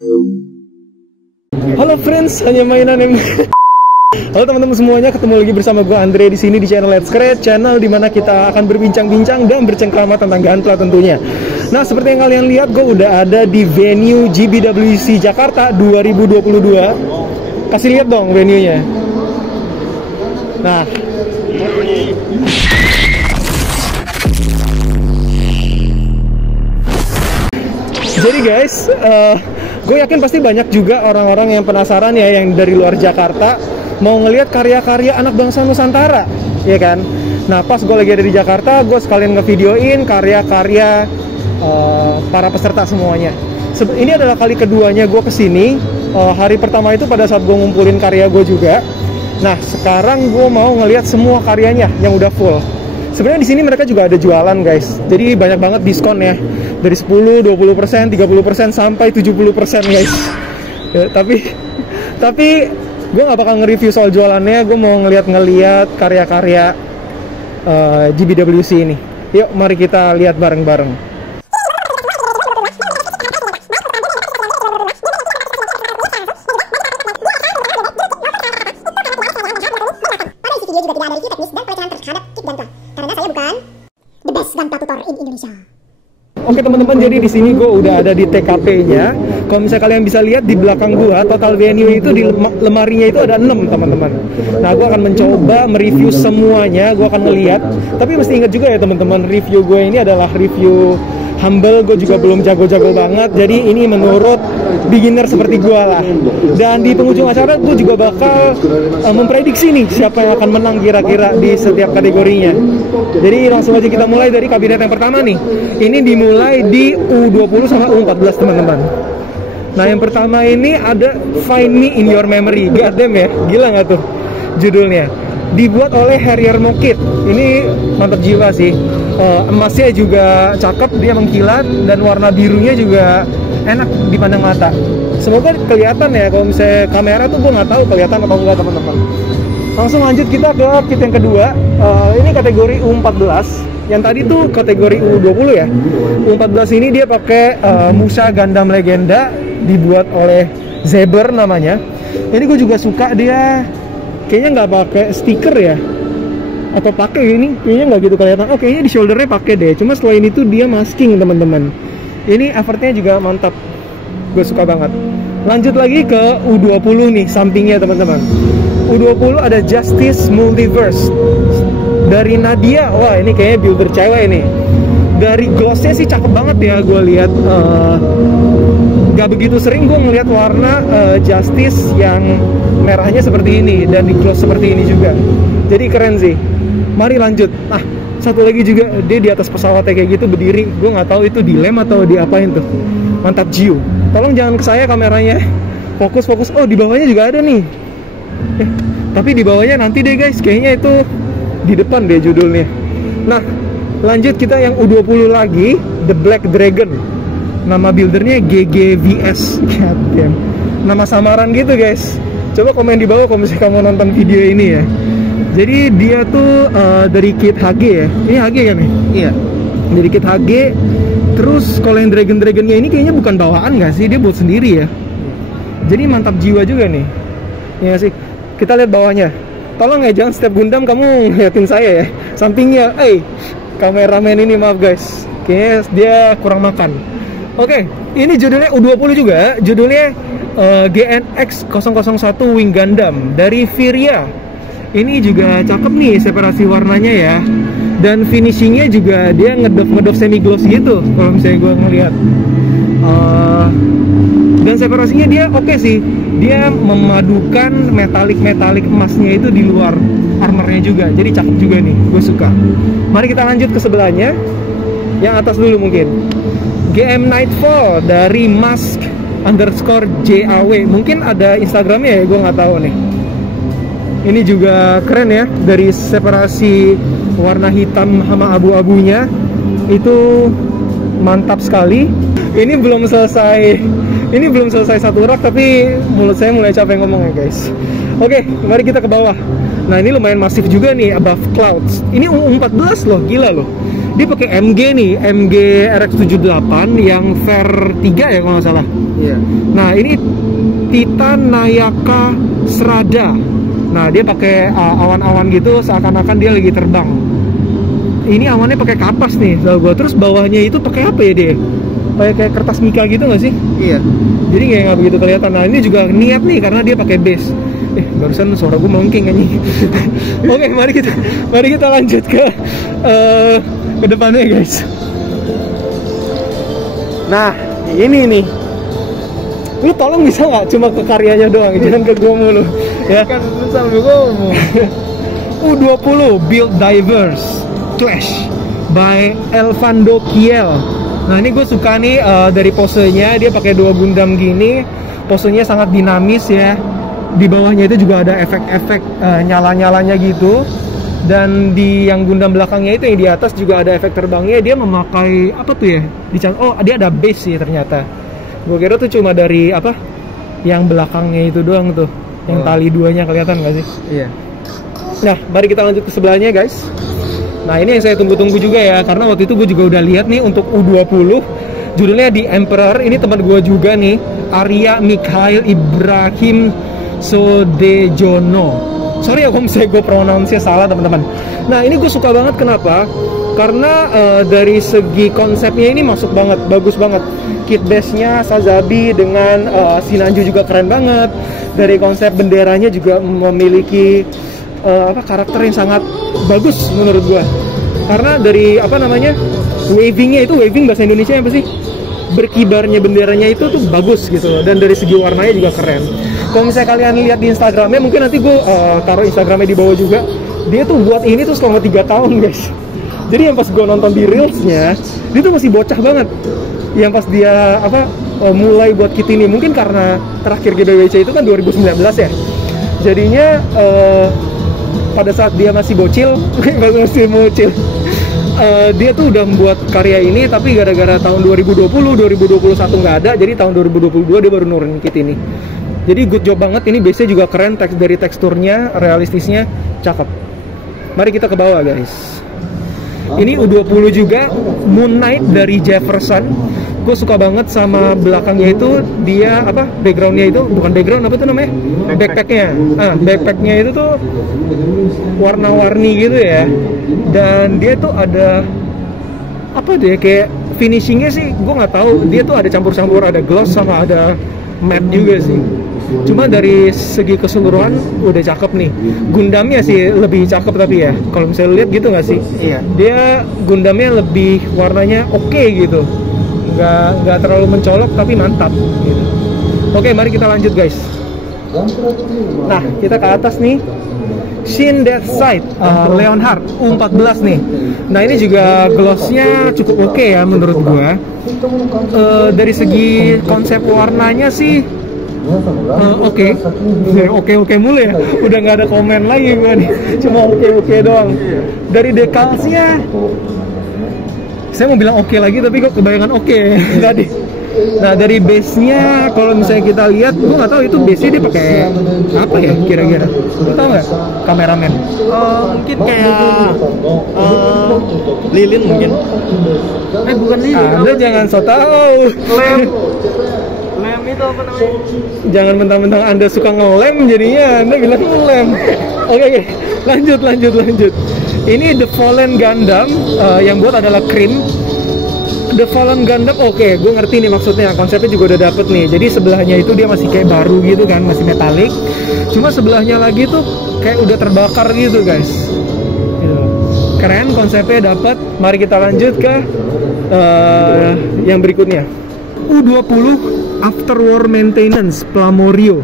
Halo friends, hanya mainan yang halo teman-teman semuanya, ketemu lagi bersama gue Andre di sini di channel Let's Create, channel dimana kita akan berbincang-bincang dan bercengkrama tentang Gunpla tentunya. Nah, seperti yang kalian lihat, gue udah ada di venue GBWC Jakarta 2022. Kasih lihat dong venue-nya. Nah, jadi guys, gue yakin pasti banyak juga orang-orang yang penasaran ya, yang dari luar Jakarta mau ngelihat karya-karya anak bangsa Nusantara, ya kan? Nah, pas gue lagi ada di Jakarta, gue sekalian ngevideoin karya-karya para peserta semuanya. Ini adalah kali keduanya gue kesini. Hari pertama itu pada saat gue ngumpulin karya gue juga. Nah, sekarang gue mau ngelihat semua karyanya yang udah full. Sebenarnya di sini mereka juga ada jualan guys, jadi banyak banget diskon ya, dari 10, 20%, 30% sampai 70% guys. Ya, tapi gue nggak bakal nge-review soal jualannya, gue mau ngeliat karya-karya GBWC ini. Yuk, mari kita lihat bareng-bareng. Oke teman-teman, jadi di sini gue udah ada di TKP-nya. Kalau misalnya kalian bisa lihat di belakang gue, total venue itu di lemarinya itu ada 6 teman-teman. Nah, gue akan mencoba mereview semuanya, gue akan ngeliat. Tapi mesti ingat juga ya teman-teman, review gue ini adalah review humble, gue juga belum jago-jago banget. Jadi ini menurut beginner seperti gue lah. Dan di penghujung acara gue juga bakal memprediksi nih siapa yang akan menang kira-kira di setiap kategorinya. Jadi langsung aja kita mulai dari kabinet yang pertama nih. Ini dimulai di U20 sama U14 teman-teman. Nah, yang pertama ini ada Find Me in Your Memory. God damn ya, gila nggak tuh judulnya. Dibuat oleh Harrier Mokit. Ini mantap jiwa sih. Emasnya juga cakep, dia mengkilat, dan warna birunya juga enak dipandang mata. Semoga kelihatan ya, kalau misalnya kamera tuh gue nggak tahu kelihatan atau enggak teman-teman. Langsung lanjut kita ke kit yang kedua. Ini kategori U14. Yang tadi tuh kategori U20 ya. U14 ini dia pakai Musha Gundam Legenda, dibuat oleh Zeber namanya. Ini gue juga suka, dia kayaknya nggak pakai stiker ya, atau pakai, ini kayaknya nggak gitu kelihatan. Oh, kayaknya di shouldernya pakai deh. Cuma selain itu dia masking teman-teman. Ini effortnya juga mantap, gue suka banget. Lanjut lagi ke U20 nih, sampingnya teman-teman. U20 ada Justice Multiverse dari Nadia. Wah, ini kayaknya builder cewek ini. Dari glossnya sih cakep banget ya, gue lihat. Gak begitu sering gue ngeliat warna Justice yang merahnya seperti ini dan di gloss seperti ini juga. Jadi keren sih. Mari lanjut. Nah, satu lagi juga, dia di atas pesawatnya kayak gitu berdiri. Gue nggak tahu itu dilem atau diapain tuh. Mantap jiu. Tolong jangan ke saya kameranya. Fokus. Oh, di bawahnya juga ada nih. Tapi di bawahnya nanti deh guys. Kayaknya itu di depan deh judulnya. Nah, lanjut kita yang U20 lagi, The Black Dragon. Nama buildernya GGVS. Nama samaran gitu guys. Coba komen di bawah kalau misalnya kamu nonton video ini ya. Jadi dia tuh dari kit HG ya. Ini HG kan nih? Iya. Dari kit HG. Terus kalau yang dragon-dragonnya ini kayaknya bukan bawaan nggak sih? Dia buat sendiri ya. Jadi mantap jiwa juga nih. Ya sih. Kita lihat bawahnya. Tolong ya, jangan setiap Gundam kamu ngeliatin saya ya. Sampingnya, kameramen ini maaf guys. Kayaknya dia kurang makan. Oke, ini judulnya U20 juga. Judulnya GNX 001 Wing Gundam dari Viria. Ini juga cakep nih separasi warnanya ya. Dan finishingnya juga dia ngedop semi gloss gitu kalau misalnya gue ngeliat. Dan separasinya dia oke sih. Dia memadukan metalik emasnya itu di luar armornya juga. Jadi cakep juga nih, gue suka. Mari kita lanjut ke sebelahnya. Yang atas dulu mungkin. GM Nightfall dari Mask_JAW. Mungkin ada Instagramnya ya, gue nggak tahu nih. Ini juga keren ya, dari separasi warna hitam sama abu-abunya itu mantap sekali. Ini belum selesai satu rak, tapi mulut saya mulai capek ngomongnya guys. Oke, mari kita ke bawah. Nah, ini lumayan masif juga nih, Above Clouds. Ini U14 loh, gila loh. Dia pakai MG nih, MG RX78 yang Ver 3 ya kalau nggak salah. Iya. Nah ini Titan Nayaka Serada. Nah dia pakai awan-awan gitu, seakan-akan dia lagi terbang. Ini awannya pakai kapas nih, gua. Terus bawahnya itu pakai apa ya dia? Pakai kayak kertas mika gitu nggak sih? Iya. Jadi kayak nggak begitu kelihatan. Nah ini juga niat nih karena dia pakai base. Barusan suara gue melengking anjing. Oke, mari kita lanjut ke depannya guys. Nah ini nih, lu tolong bisa nggak cuma ke karyanya doang, jangan ke gue mulu ya. Kan lu sambil ngomong. U20 Build Divers Clash by Elvando Kiel. Nah ini gue suka nih dari posenya, dia pakai 2 Gundam gini, posenya sangat dinamis ya. Di bawahnya itu juga ada efek-efek nyala-nyalanya gitu. Dan di yang Gundam belakangnya itu yang di atas juga ada efek terbangnya. Dia memakai apa tuh ya? Oh dia ada base sih ternyata. Gue kira tuh cuma dari apa? Yang belakangnya itu doang tuh. Yang tali duanya kelihatan nggak sih? Iya. Nah mari kita lanjut ke sebelahnya guys. Nah ini yang saya tunggu-tunggu juga ya. Karena waktu itu gue juga udah lihat nih untuk U20. Judulnya The Emperor. Ini teman gue juga nih, Arya Mikhail Ibrahim Sodejono. Sorry ya kalau misalnya gue pronounce-nya salah teman-teman. Nah ini gue suka banget, kenapa? Karena dari segi konsepnya ini masuk banget, bagus banget. Kit base-nya Sazabi dengan Sinanju juga keren banget. Dari konsep benderanya juga memiliki karakter yang sangat bagus menurut gue. Karena dari waving-nya itu, waving bahasa Indonesia apa sih? Berkibarnya benderanya itu tuh bagus gitu. Dan dari segi warnanya juga keren. Kalau misalnya kalian lihat di Instagramnya, mungkin nanti gue taruh Instagramnya di bawah juga. Dia tuh buat ini tuh selama 3 tahun guys. Jadi yang pas gue nonton di Reels-nya, dia tuh masih bocah banget. Yang pas dia mulai buat kit ini, mungkin karena terakhir GBWC itu kan 2019 ya. Jadinya pada saat dia masih bocil, dia tuh udah membuat karya ini, tapi gara-gara tahun 2020, 2021 nggak ada, jadi tahun 2022 dia baru nurunin kit ini. Jadi good job banget, ini base-nya juga keren, dari teksturnya, realistisnya, cakep. Mari kita ke bawah guys. Ini U20 juga, Moon Knight dari Jefferson. Gue suka banget sama belakangnya itu, dia backgroundnya itu, bukan background, apa tuh namanya? Backpacknya. Backpacknya itu tuh warna-warni gitu ya. Dan dia tuh ada kayak finishingnya sih, gue nggak tahu. Dia tuh ada campur-campur, ada gloss sama ada matte juga sih. Cuma dari segi keseluruhan udah cakep nih. Gundamnya sih lebih cakep tapi ya, kalau misalnya lihat gitu nggak sih? Iya. Dia Gundamnya lebih warnanya oke gitu, nggak terlalu mencolok tapi mantap gitu. Oke, mari kita lanjut guys. Nah kita ke atas nih, Shin Death Side Leonhard U14 nih. Nah ini juga glossnya cukup oke ya menurut gua. Dari segi konsep warnanya sih oke mulu ya. Udah nggak ada komen lagi gua nih, cuma oke doang. Dari dekalsnya saya mau bilang oke lagi, tapi kok kebayangan oke tadi. Nah dari base-nya, kalau misalnya kita lihat, gue nggak tahu itu base-nya dia pakai apa ya kira-kira. Lu tahu nggak, kameramen? Mungkin kayak lilin mungkin. Bukan lilin. Anda jangan so tahu. Lem itu apa namanya? Jangan mentang-mentang Anda suka ngelem, jadinya Anda bilang ngelem. Oke, lanjut. Ini The Fallen Gundam, yang buat adalah Cream. The Fallen Gundam, oke, gue ngerti nih maksudnya, konsepnya juga udah dapet nih. Jadi sebelahnya itu dia masih kayak baru gitu kan, masih metalik. Cuma sebelahnya lagi tuh kayak udah terbakar gitu guys. Keren, konsepnya dapet. Mari kita lanjut ke yang berikutnya. U20 After War Maintenance Plamorio.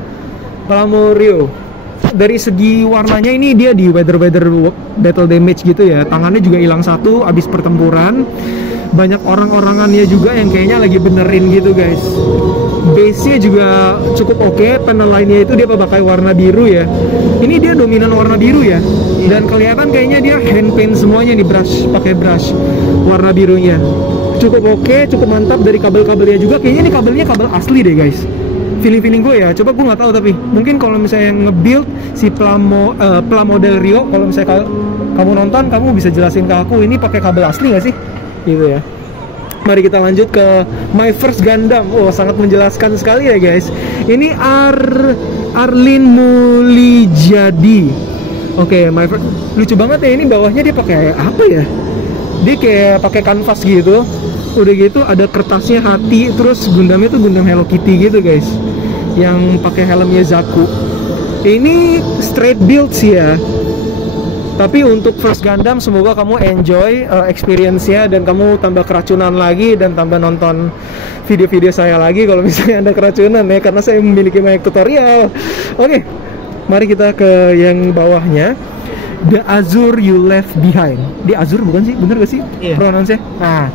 Dari segi warnanya ini dia di weather battle damage gitu ya. Tangannya juga hilang satu abis pertempuran. Banyak orang-orangannya juga yang kayaknya lagi benerin gitu guys. Base-nya juga cukup oke. Panel line-nya itu dia pakai warna biru ya. Ini dia dominan warna biru ya. Dan kelihatan kayaknya dia hand paint semuanya nih, pakai brush warna birunya. Cukup oke, cukup mantap. Dari kabel-kabelnya juga kayaknya ini kabel asli deh guys. Feeling gue ya, coba gue nggak tahu, tapi mungkin kalau misalnya nge-build si Plamodel Rio, kalau misalnya kamu nonton, kamu bisa jelasin ke aku ini pakai kabel asli nggak sih? Gitu ya. Mari kita lanjut ke My First Gundam. Oh, sangat menjelaskan sekali ya guys. Ini Arlin Mulijadi. Oke, My First. Lucu banget ya, ini bawahnya dia pakai apa ya? Dia kayak pakai kanvas gitu. Udah gitu ada kertasnya hati, terus Gundamnya tuh Gundam Hello Kitty gitu guys. Yang pakai helmnya Zaku. Ini straight build sih ya. Tapi untuk First Gundam semoga kamu enjoy experience-nya dan kamu tambah keracunan lagi dan tambah nonton video-video saya lagi kalau misalnya Anda keracunan ya, karena saya memiliki banyak tutorial. Oke, mari kita ke yang bawahnya. The Azure You Left Behind. Di Azure bukan sih? Bener gak sih? Iya. Pronounce-nya? Nah,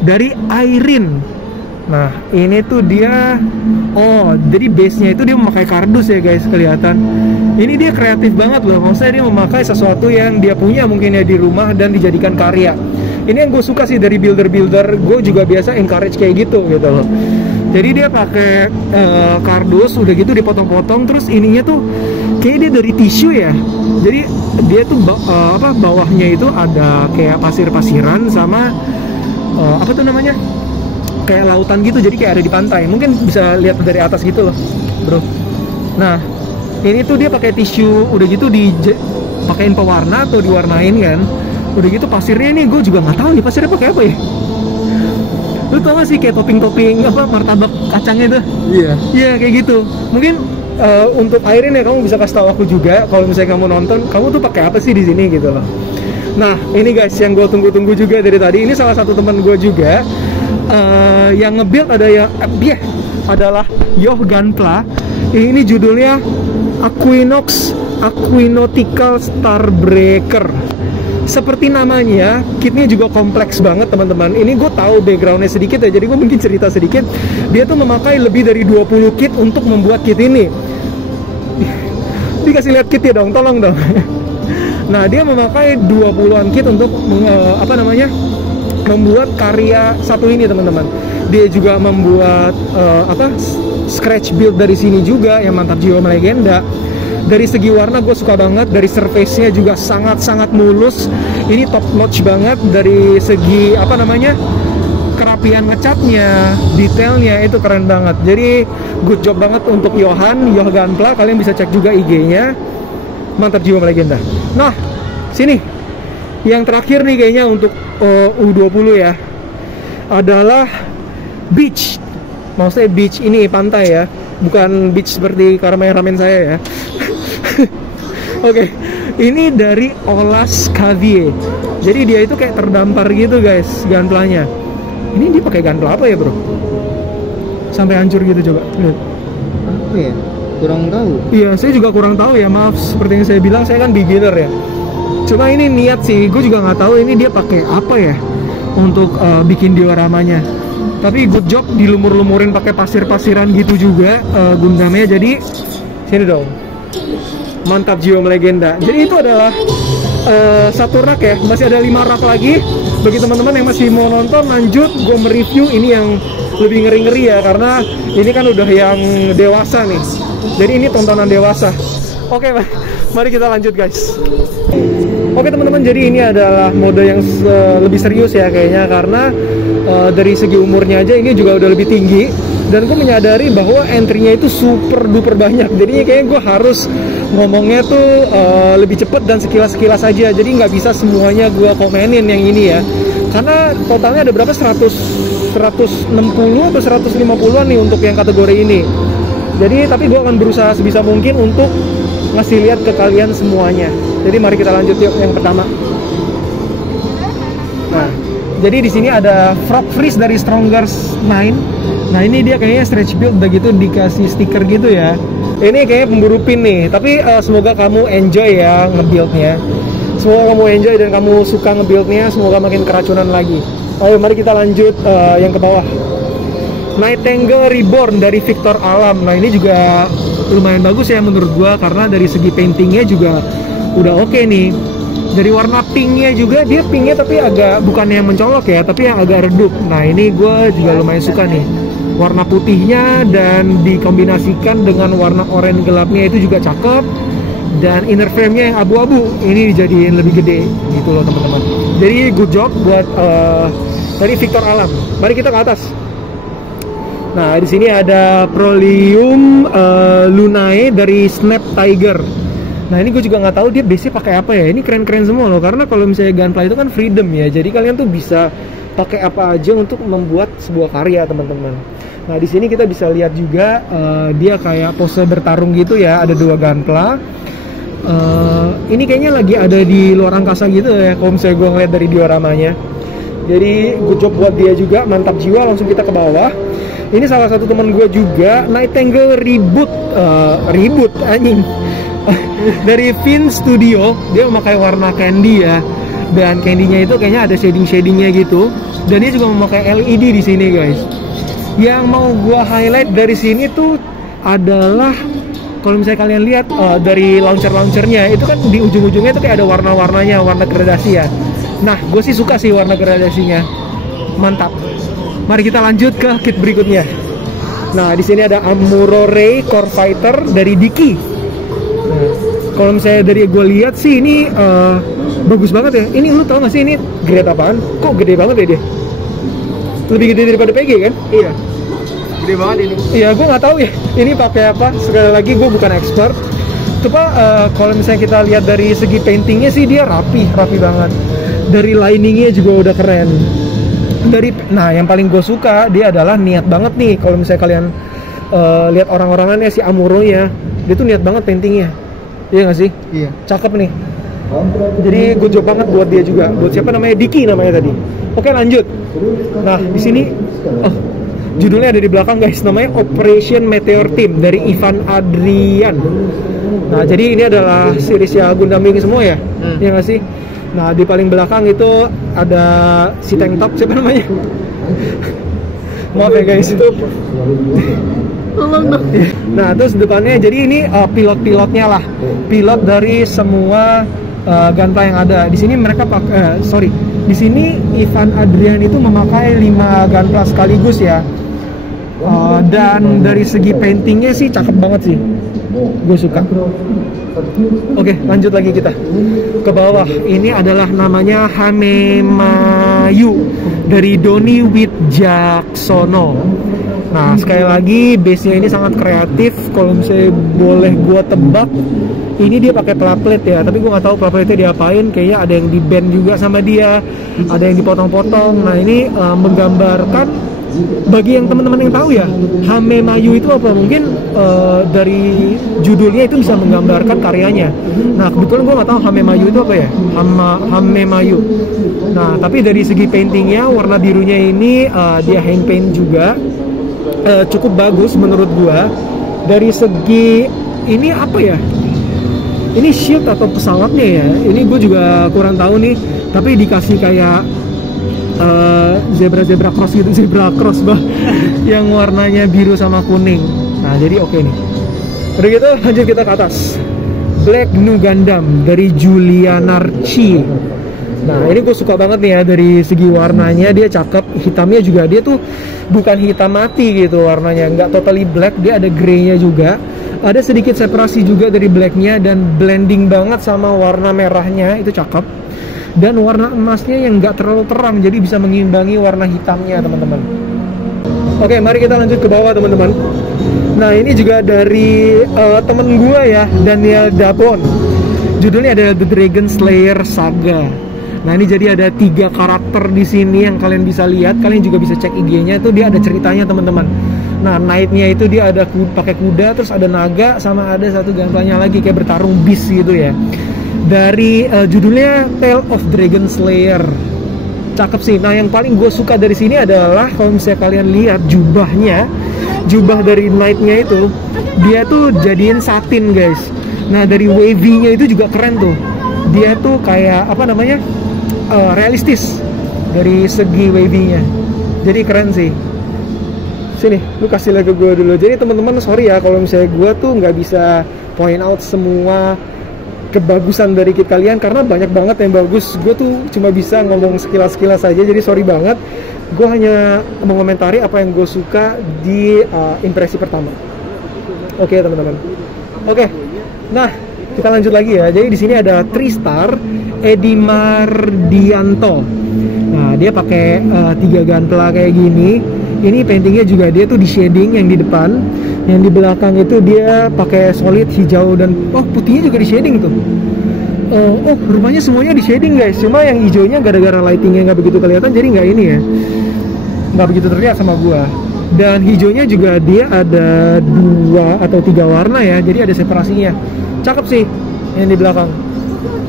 dari Irene. Nah, ini tuh dia, oh, jadi base-nya itu dia memakai kardus ya guys, kelihatan. Ini dia kreatif banget loh, maksudnya dia memakai sesuatu yang dia punya mungkin ya di rumah dan dijadikan karya. Ini yang gue suka sih dari builder-builder, gue juga biasa encourage kayak gitu loh. Jadi dia pakai kardus, udah gitu dipotong-potong, terus ininya tuh kayak dia dari tisu ya. Jadi dia tuh bawahnya itu ada kayak pasir-pasiran sama apa tuh namanya? Kayak lautan gitu, jadi kayak ada di pantai. Mungkin bisa lihat dari atas gitu loh, bro. Nah, ini tuh dia pakai tisu, udah gitu dipakein pewarna atau diwarnain kan. Udah gitu pasirnya ini gue juga nggak tahu nih pasirnya pakai apa ya. Lu tau gak sih kayak topping-topping apa martabak kacangnya tuh? Iya. Iya kayak gitu. Mungkin untuk Irene ya kamu bisa kasih tahu aku juga kalau misalnya kamu nonton, kamu tuh pakai apa sih di sini gitu loh. Nah, ini guys yang gue tunggu-tunggu juga dari tadi. Ini salah satu teman gue juga. Yang nge-build ada yang adalah Yoh Gunpla. Ini judulnya Aquinotical Starbreaker. Seperti namanya, kitnya juga kompleks banget teman-teman. Ini gue tahu backgroundnya sedikit ya, jadi gue mungkin cerita sedikit. Dia tuh memakai lebih dari 20 kit untuk membuat kit ini. Dikasih lihat kitnya dong, tolong dong. Nah, dia memakai 20-an kit untuk membuat karya satu ini teman-teman. Dia juga membuat scratch build dari sini juga yang mantap jiwa melegenda. Dari segi warna gue suka banget, dari surface-nya juga sangat-sangat mulus. Ini top notch banget dari segi kerapian ngecatnya, detailnya itu keren banget. Jadi good job banget untuk Yoh Gunpla. Kalian bisa cek juga IG-nya. Mantap jiwa melegenda. Nah, sini. Yang terakhir nih kayaknya untuk U20 ya, adalah beach. Maksudnya beach ini pantai ya, bukan beach seperti kameramen saya ya. Oke, ini dari Olas Cavie. Jadi dia itu kayak terdampar gitu guys, gunplanya. Ini dia pakai gunpla apa ya bro? Sampai hancur gitu coba. Lihat. Apa ya? Kurang tahu. Iya, saya juga kurang tahu ya, maaf. Seperti yang saya bilang, saya kan beginner ya. Cuma ini niat sih, gue juga nggak tahu ini dia pakai apa ya untuk bikin dioramanya. Tapi good job dilumur-lumurin pakai pasir-pasiran gitu juga Gundamnya. Jadi sini dong, mantap jiwa melegenda. Jadi itu adalah satu rak ya, masih ada 5 rak lagi. Bagi teman-teman yang masih mau nonton lanjut, gue mereview ini yang lebih ngeri-ngeri ya, karena ini kan udah yang dewasa nih. Jadi ini tontonan dewasa. Oke, mari kita lanjut guys. Oke teman-teman, jadi ini adalah mode yang lebih serius ya kayaknya, karena dari segi umurnya aja ini juga udah lebih tinggi. Dan gue menyadari bahwa entry-nya itu super duper banyak. Jadinya kayaknya gue harus ngomongnya tuh lebih cepet dan sekilas-sekilas aja. Jadi nggak bisa semuanya gue komenin yang ini ya. Karena totalnya ada berapa? 160 atau 150-an nih untuk yang kategori ini. Jadi tapi gue akan berusaha sebisa mungkin untuk ngasih lihat ke kalian semuanya. Jadi mari kita lanjut yuk yang pertama. Nah, jadi di sini ada Frog Freeze dari Strongest 9. Nah, ini dia kayaknya stretch build begitu, dikasih stiker gitu ya. Ini kayaknya pemburu pin nih, tapi semoga kamu enjoy ya nge-buildnya. Semoga kamu enjoy dan kamu suka nge-buildnya, semoga makin keracunan lagi. Ayo mari kita lanjut yang ke bawah. Nightingale Reborn dari Victor Alam. Nah, ini juga lumayan bagus ya menurut gua, karena dari segi paintingnya juga udah oke nih. Dari warna pinknya juga, dia pinknya tapi agak bukan yang mencolok ya, tapi yang agak redup. Nah, ini gua juga lumayan suka nih. Warna putihnya dan dikombinasikan dengan warna oranye gelapnya itu juga cakep. Dan inner frame-nya yang abu-abu ini dijadiin lebih gede gitu loh teman-teman. Jadi good job buat dari Victor Alam. Mari kita ke atas. Nah, di sini ada Prolium Lunae dari Snap Tiger. Nah, ini gue juga nggak tahu dia base-nya pakai apa ya. Ini keren-keren semua loh, karena kalau misalnya Gunpla itu kan freedom ya. Jadi kalian tuh bisa pakai apa aja untuk membuat sebuah karya, teman-teman. Nah, di sini kita bisa lihat juga dia kayak pose bertarung gitu ya. Ada 2 Gunpla. Ini kayaknya lagi ada di luar angkasa gitu ya, kalau misalnya gue ngeliat dari dioramanya. Jadi good job buat dia juga, mantap jiwa. Langsung kita ke bawah. Ini salah satu teman gue juga, Nightingale Reboot anjing dari Fin Studio. Dia memakai warna candy ya, dan candy-nya itu kayaknya ada shading-shadingnya gitu. Dan dia juga memakai LED di sini guys. Yang mau gue highlight dari sini tuh adalah kalau misalnya kalian lihat dari launcher-launchernya itu kan di ujung-ujungnya tuh kayak ada warna-warnanya, warna gradasi ya. Nah, gue sih suka sih warna gradasinya, mantap. Mari kita lanjut ke kit berikutnya. Nah, di sini ada Amuro Ray Core Fighter dari Diki. Nah, kalau misalnya dari gue lihat sih ini bagus banget ya. Ini lu tau gak sih ini grade apaan? Kok gede banget ya dia? Lebih gede daripada PG kan? Iya. Gede banget ini. Iya, gue nggak tahu ya. Ini pakai apa? Sekali lagi gue bukan expert. Coba kalau misalnya kita lihat dari segi paintingnya sih dia rapi banget. Dari liningnya juga udah keren. Nah, yang paling gue suka dia adalah niat banget nih. Kalau misalnya kalian lihat orang-orangannya si Amuro ya, dia tuh niat banget paintingnya. Iya nggak sih? Iya. Cakep nih. Jadi good job banget buat dia juga. Buat siapa namanya? Diki namanya tadi. Oke, lanjut. Nah, di sini judulnya ada di belakang guys, namanya Operation Meteor Team dari Ivan Adrian. Nah, jadi ini adalah seriesnya Gundam Wing semua ya? Iya nggak sih? Nah, di paling belakang itu ada si tank top, siapa namanya? Maaf ya guys, itu. Nah, terus depannya, jadi ini pilot-pilotnya lah. Pilot dari semua Gunpla yang ada. Di sini mereka pakai, di sini Ivan Adrian itu memakai 5 Gunpla sekaligus ya. Dan dari segi paintingnya sih cakep banget sih, gue suka. Oke, lanjut lagi kita ke bawah. Ini adalah namanya Hamemayu dari Doni Widjaksono. Nah, sekali lagi base-nya ini sangat kreatif. Kalau misalnya boleh gue tebak, ini dia pakai plate ya, tapi gue nggak tahu plate-nya diapain. Kayaknya ada yang di band juga sama dia, ada yang dipotong-potong. Nah, ini menggambarkan, bagi yang teman-teman yang tahu ya, Hamemayu itu apa? Mungkin dari judulnya itu bisa menggambarkan karyanya. Nah, kebetulan gue nggak tahu Hamemayu itu apa ya, Hamemayu. Nah, tapi dari segi paintingnya, warna birunya ini dia hand paint juga, cukup bagus menurut gue. Dari segi ini apa ya? Ini shield atau pesawatnya ya? Ini gue juga kurang tahu nih. Tapi dikasih kayak zebra cross gitu, zebra cross bah, yang warnanya biru sama kuning. Nah, jadi oke nih. Udah gitu, lanjut kita ke atas. Black New Gundam dari Giulianarci. Nah, ini gue suka banget nih ya, dari segi warnanya dia cakep. Hitamnya juga dia tuh bukan hitam mati gitu warnanya, nggak totally black, dia ada grey-nya juga. Ada sedikit separasi juga dari blacknya dan blending banget sama warna merahnya, itu cakep. Dan warna emasnya yang nggak terlalu terang, jadi bisa mengimbangi warna hitamnya teman-teman. Oke, mari kita lanjut ke bawah teman-teman. Nah, ini juga dari temen gue ya, Daniel Dabon. Judulnya adalah The Dragon Slayer Saga. Nah, ini jadi ada 3 karakter di sini yang kalian bisa lihat. Kalian juga bisa cek IG-nya, itu dia ada ceritanya teman-teman. Nah, knight-nya itu dia ada pakai kuda, terus ada naga, sama ada satu Gunpla-nya lagi kayak bertarung beast gitu ya. Dari judulnya Tale of Dragon Slayer, cakep sih. Nah, yang paling gue suka dari sini adalah kalau misalnya kalian lihat jubahnya, jubah dari knight-nya itu dia tuh jadiin satin guys. Nah, dari wavy-nya itu juga keren tuh. Dia tuh kayak apa namanya, realistis dari segi wavy-nya. Jadi keren sih. Sini, lu kasih lagi ke gue dulu. Jadi teman-teman sorry ya kalau misalnya gue tuh nggak bisa point out semua kebagusan dari kit kalian, karena banyak banget yang bagus. Gue tuh cuma bisa ngomong sekilas-sekilas aja, jadi sorry banget. Gue hanya mengomentari apa yang gue suka di impresi pertama. Oke teman-teman. Oke, nah kita lanjut lagi ya. Jadi di sini ada Tristar Edi Mardianto. Nah, dia pakai 3 gunpla kayak gini. Ini paintingnya juga dia tuh di shading yang di depan, yang di belakang itu dia pakai solid hijau dan putihnya juga di shading tuh. Rumahnya semuanya di shading guys. Cuma yang hijaunya gara-gara lightingnya nggak begitu kelihatan, jadi nggak ini ya, nggak begitu terlihat sama gua. Dan hijaunya juga dia ada 2 atau 3 warna ya, jadi ada separasinya. Cakep sih yang di belakang.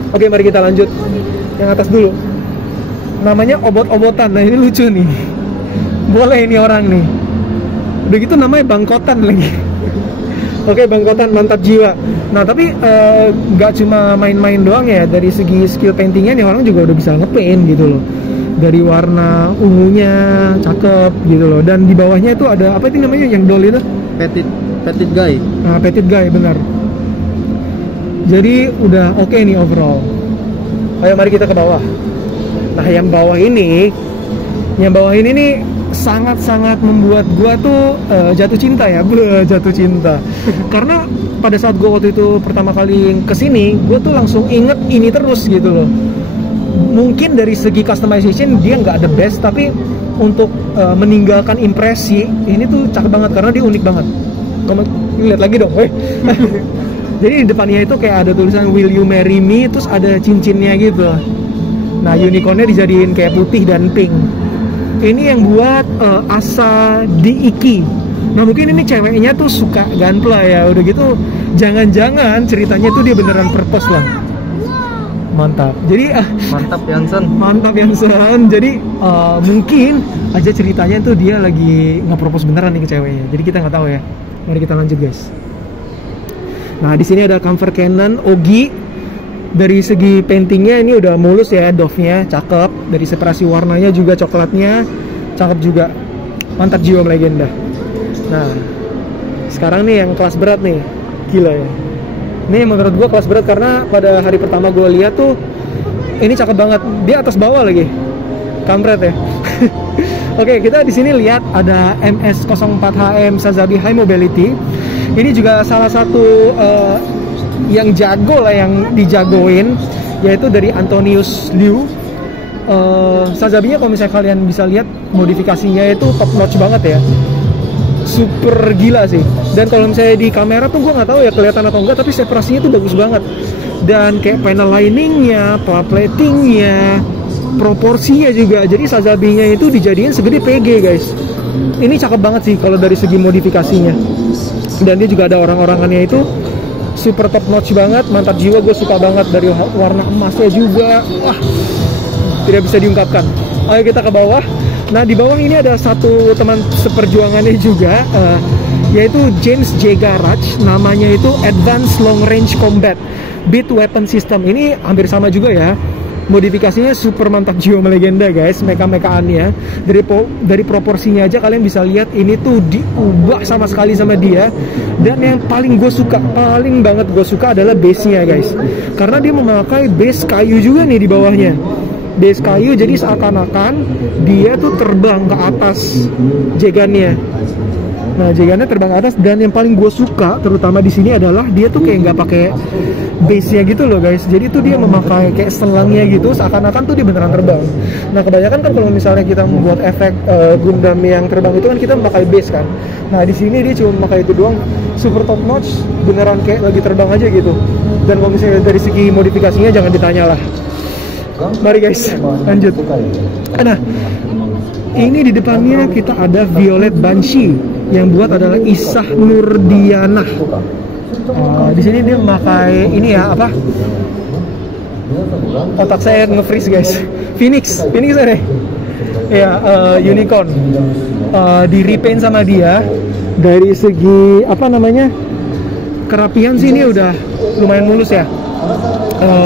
Oke, mari kita lanjut yang atas dulu. Namanya obot-obotan. Nah, ini lucu nih. Boleh ini orang nih. Udah gitu namanya bangkotan lagi. Oke, bangkotan mantap jiwa. Nah, tapi nggak cuma main-main doang ya. Dari segi skill paintingnya nih orang juga udah bisa ngepaint gitu loh. Dari warna ungunya cakep gitu loh. Dan di bawahnya itu ada apa itu namanya yang doll itu? Petit guy. Nah, petit guy benar. Jadi udah oke nih overall. Ayo mari kita ke bawah. Nah, yang bawah ini nih sangat-sangat membuat gua tuh jatuh cinta ya, jatuh cinta. Karena pada saat gua waktu itu pertama kali kesini, gua tuh langsung inget ini terus gitu loh. Mungkin dari segi customization dia nggak the best, tapi untuk meninggalkan impresi ini tuh cakep banget karena dia unik banget. Kamu lihat lagi dong, weh. Jadi di depannya itu kayak ada tulisan Will you marry me, terus ada cincinnya gitu. Nah, unicornnya dijadiin kayak putih dan pink. Ini yang buat Asa Diiki. Nah, mungkin ini ceweknya tuh suka gunpla ya. Udah gitu, jangan-jangan ceritanya tuh dia beneran purpose lah. Mantap. Jadi Mantap Yansen. mantap Yansen. Jadi mungkin aja ceritanya tuh dia lagi nge-propose beneran nih ke ceweknya. Jadi kita nggak tahu ya. Mari kita lanjut guys. Nah, di sini ada Camphor Cannon Ogi. Dari segi paintingnya ini udah mulus ya, Dove-nya cakep. Dari separasi warnanya juga coklatnya cakep juga. Mantap jiwa legenda. Nah, sekarang nih yang kelas berat nih, gila ya. Ini menurut gua kelas berat karena pada hari pertama gua lihat tuh ini cakep banget. Dia atas bawah lagi, kampret ya. Oke, kita di sini lihat ada MS04HM Sazabi High Mobility. Ini juga salah satu yang jago lah, yang dijagoin, yaitu dari Antonius Liu. Sazabinya kalau misalnya kalian bisa lihat modifikasinya itu top notch banget ya, super gila sih. Dan kalau misalnya di kamera tuh gue nggak tahu ya kelihatan atau enggak, tapi separasinya tuh bagus banget. Dan kayak panel liningnya, platingnya, proporsinya juga. Jadi Sazabinya itu dijadiin segede PG guys. Ini cakep banget sih kalau dari segi modifikasinya. Dan dia juga ada orang-orangannya itu super top notch banget, mantap jiwa. Gue suka banget dari warna emasnya juga. Wah, tidak bisa diungkapkan. Ayo kita ke bawah. Nah, di bawah ini ada satu teman seperjuangannya juga, yaitu James J. Garage. Namanya itu Advanced Long Range Combat Beat Weapon System. Ini hampir sama juga ya. Modifikasinya super mantap jiwa melegenda guys. Meka-mekaannya dari proporsinya aja kalian bisa lihat ini tuh diubah sama sekali sama dia. Dan yang paling banget gue suka adalah base-nya guys, karena dia memakai base kayu juga nih di bawahnya. Base kayu, jadi seakan-akan dia tuh terbang ke atas jegannya. Nah, jegannya terbang ke atas. Dan yang paling gue suka terutama di sini adalah dia tuh kayak nggak pakai base-nya gitu loh guys. Jadi tuh dia memakai kayak selangnya gitu, seakan-akan tuh dia beneran terbang. Nah, kebanyakan kan kalau misalnya kita membuat efek Gundam yang terbang itu kan kita memakai base kan. Nah, di sini dia cuma memakai itu doang, super top notch, beneran kayak lagi terbang aja gitu. Dan kalau misalnya dari segi modifikasinya jangan ditanya lah. Mari guys, lanjut. Nah, ini di depannya kita ada Violet Banshee, yang buat adalah Isah Nurdianah. Di sini dia memakai ini ya, apa? Otak saya nge-freeze guys. Phoenix ada. Ya, unicorn. Di repaint sama dia. Dari segi apa namanya? Kerapihan sih ini udah lumayan mulus ya.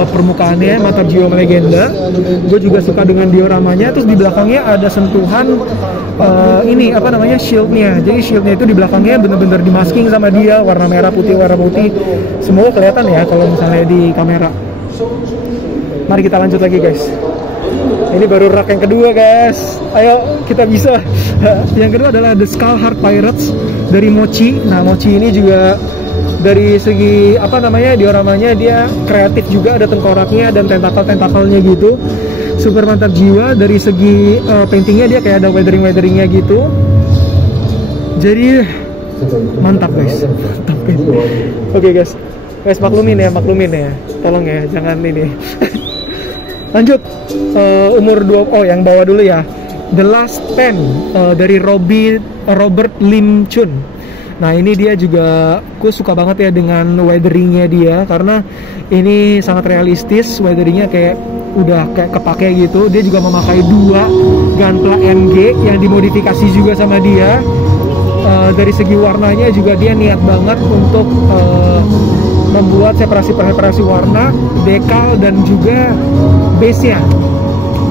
Permukaannya mantap jiwa melegenda. Gue juga suka dengan dioramanya. Terus di belakangnya ada sentuhan ini apa namanya, shieldnya. Jadi shieldnya itu di belakangnya bener-bener dimasking sama dia, warna merah putih, semua kelihatan ya kalau misalnya di kamera. Mari kita lanjut lagi guys. Ini baru rak yang kedua guys. Ayo kita bisa. Yang kedua adalah The Skullheart Pirates dari Mochi. Nah, Mochi ini juga dari segi apa namanya, dioramanya dia kreatif juga, ada tengkoraknya dan tentakelnya gitu. super mantap jiwa. Dari segi paintingnya dia kayak ada weathering-weatheringnya gitu. Jadi mantap guys, mantap guys. Oke guys, maklumin ya, tolong ya, jangan ini. Lanjut, umur 2, yang bawah dulu ya. The Last Pen dari Robert Lim Chun. Nah ini dia juga, gue suka banget ya dengan weatheringnya dia, karena ini sangat realistis, weatheringnya kayak udah kayak kepake gitu. Dia juga memakai 2 Gunpla NG yang dimodifikasi juga sama dia. Dari segi warnanya juga dia niat banget untuk membuat separasi warna, dekal dan juga base-nya.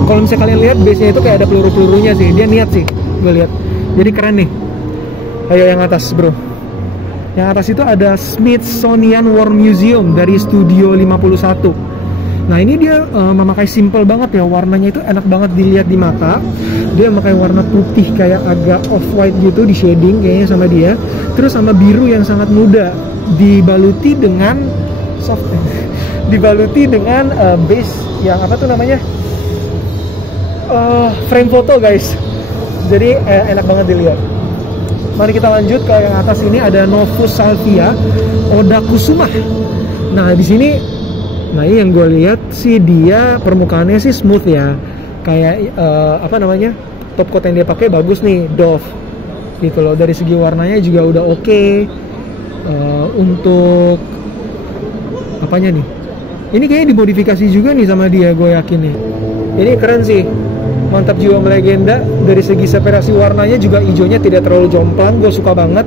Kalau misalnya kalian lihat base-nya itu kayak ada peluru-pelurunya sih, dia niat sih, gue lihat. Jadi keren nih. Ayo yang atas bro. Yang atas itu ada Smithsonian War Museum dari Studio 51. Nah ini dia memakai simple banget ya, warnanya itu enak banget dilihat di mata. Dia memakai warna putih kayak agak off-white gitu di shading kayaknya sama dia. Terus sama biru yang sangat muda, dibaluti dengan base yang apa tuh namanya, frame foto guys. Jadi enak banget dilihat. Mari kita lanjut ke yang atas. Ini ada Novus Salvia Oda Kusuma. Nah di sini, ini yang gue lihat sih dia permukaannya sih smooth ya, kayak apa namanya, top coat yang dia pakai bagus nih, Dove gitu loh. Dari segi warnanya juga udah oke. Untuk apanya nih, ini kayaknya dimodifikasi juga nih sama dia, gue yakin nih. Ini keren sih, mantap jiwa melegenda. Dari segi separasi warnanya juga hijaunya tidak terlalu jomplang, gue suka banget.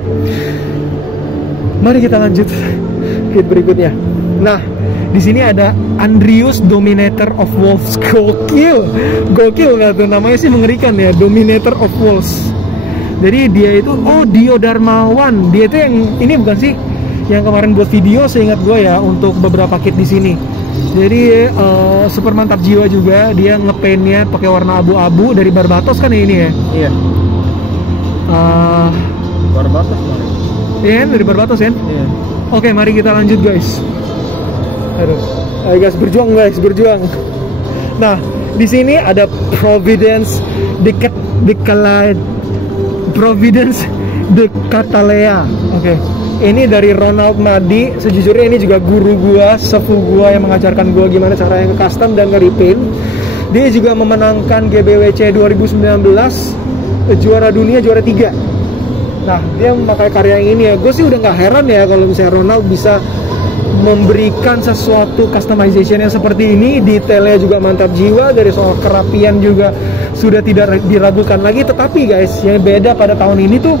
Mari kita lanjut kit berikutnya. Nah di sini ada Andrius Dominator of Wolves. Gokil nggak tuh, namanya sih mengerikan ya, Dominator of Wolves. Jadi dia itu, Dio Darmawan. Dia itu yang ini bukan sih yang kemarin buat video, seingat gue ya, untuk beberapa kit di sini. Jadi super mantap jiwa juga. Dia ngepaintnya pakai warna abu-abu dari Barbatos kan ya ini ya? Iya. Barbatos mana? Iya, dari Barbatos kan? Iya. Oke, mari kita lanjut guys. Ayo guys, berjuang. Nah, di sini ada Providence de Catalea. Oke. Ini dari Ronald Madi. Sejujurnya ini juga guru gua, sepuh gua yang mengajarkan gua gimana cara yang nge-custom dan nge-repaint. Dia juga memenangkan GBWC 2019, juara dunia, juara 3. Nah, dia memakai karya yang ini ya. Gue sih udah nggak heran ya kalau misalnya Ronald bisa memberikan sesuatu customization yang seperti ini. Detailnya juga mantap jiwa. Dari soal kerapian juga sudah tidak diragukan lagi. Tetapi guys, yang beda pada tahun ini tuh